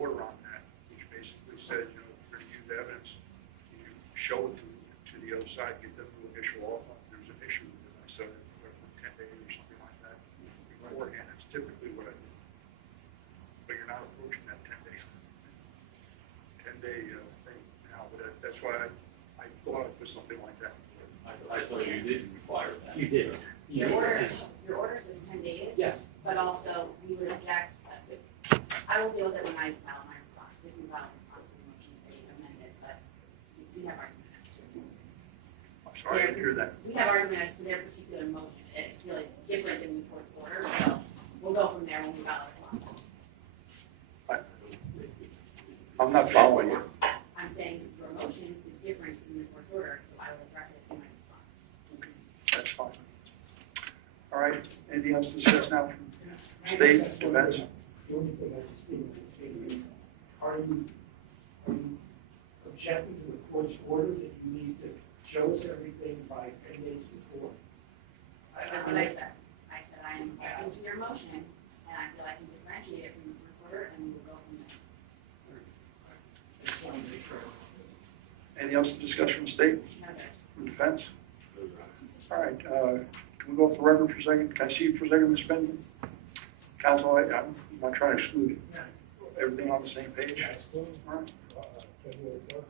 order on that, which basically says, you know, if you're going to use evidence, you show it to the other side, get them to initial offer. There's an issue with it. I said, for 10 days or something like that beforehand. It's typically what I do. But you're not approaching that 10-day thing now. But that's why I thought it was something like that. I thought you did require that. You did. Your order says 10 days. Yes. But also, we would object, I will deal with it when I file my response, if you file a response to the motion, they amend it, but we have arguments. I'm sorry, I didn't hear that. We have arguments for their particular motion, it really is different than the court's order, so we'll go from there when we file a response. I'm not following you. I'm saying your motion is different than the court's order, so I will address it in my response. That's fine. All right, anything else to discuss now? State, defense? The only thing I just didn't understand, are you objecting to the court's order that you need to show us everything by 10 days before? That's not what I said. I said I am objecting to your motion, and I feel I can differentiate it from the court's order, and we will go from there. I just want to make sure. Anything else to discuss from the state, No, Judge. from defense? All right, can we go off the record for a second? Can I see you for a second, Ms. Benjamin? Counsel, I'm not trying to exclude you. Everything on the same page? Yeah, it's going, All right. February 3rd.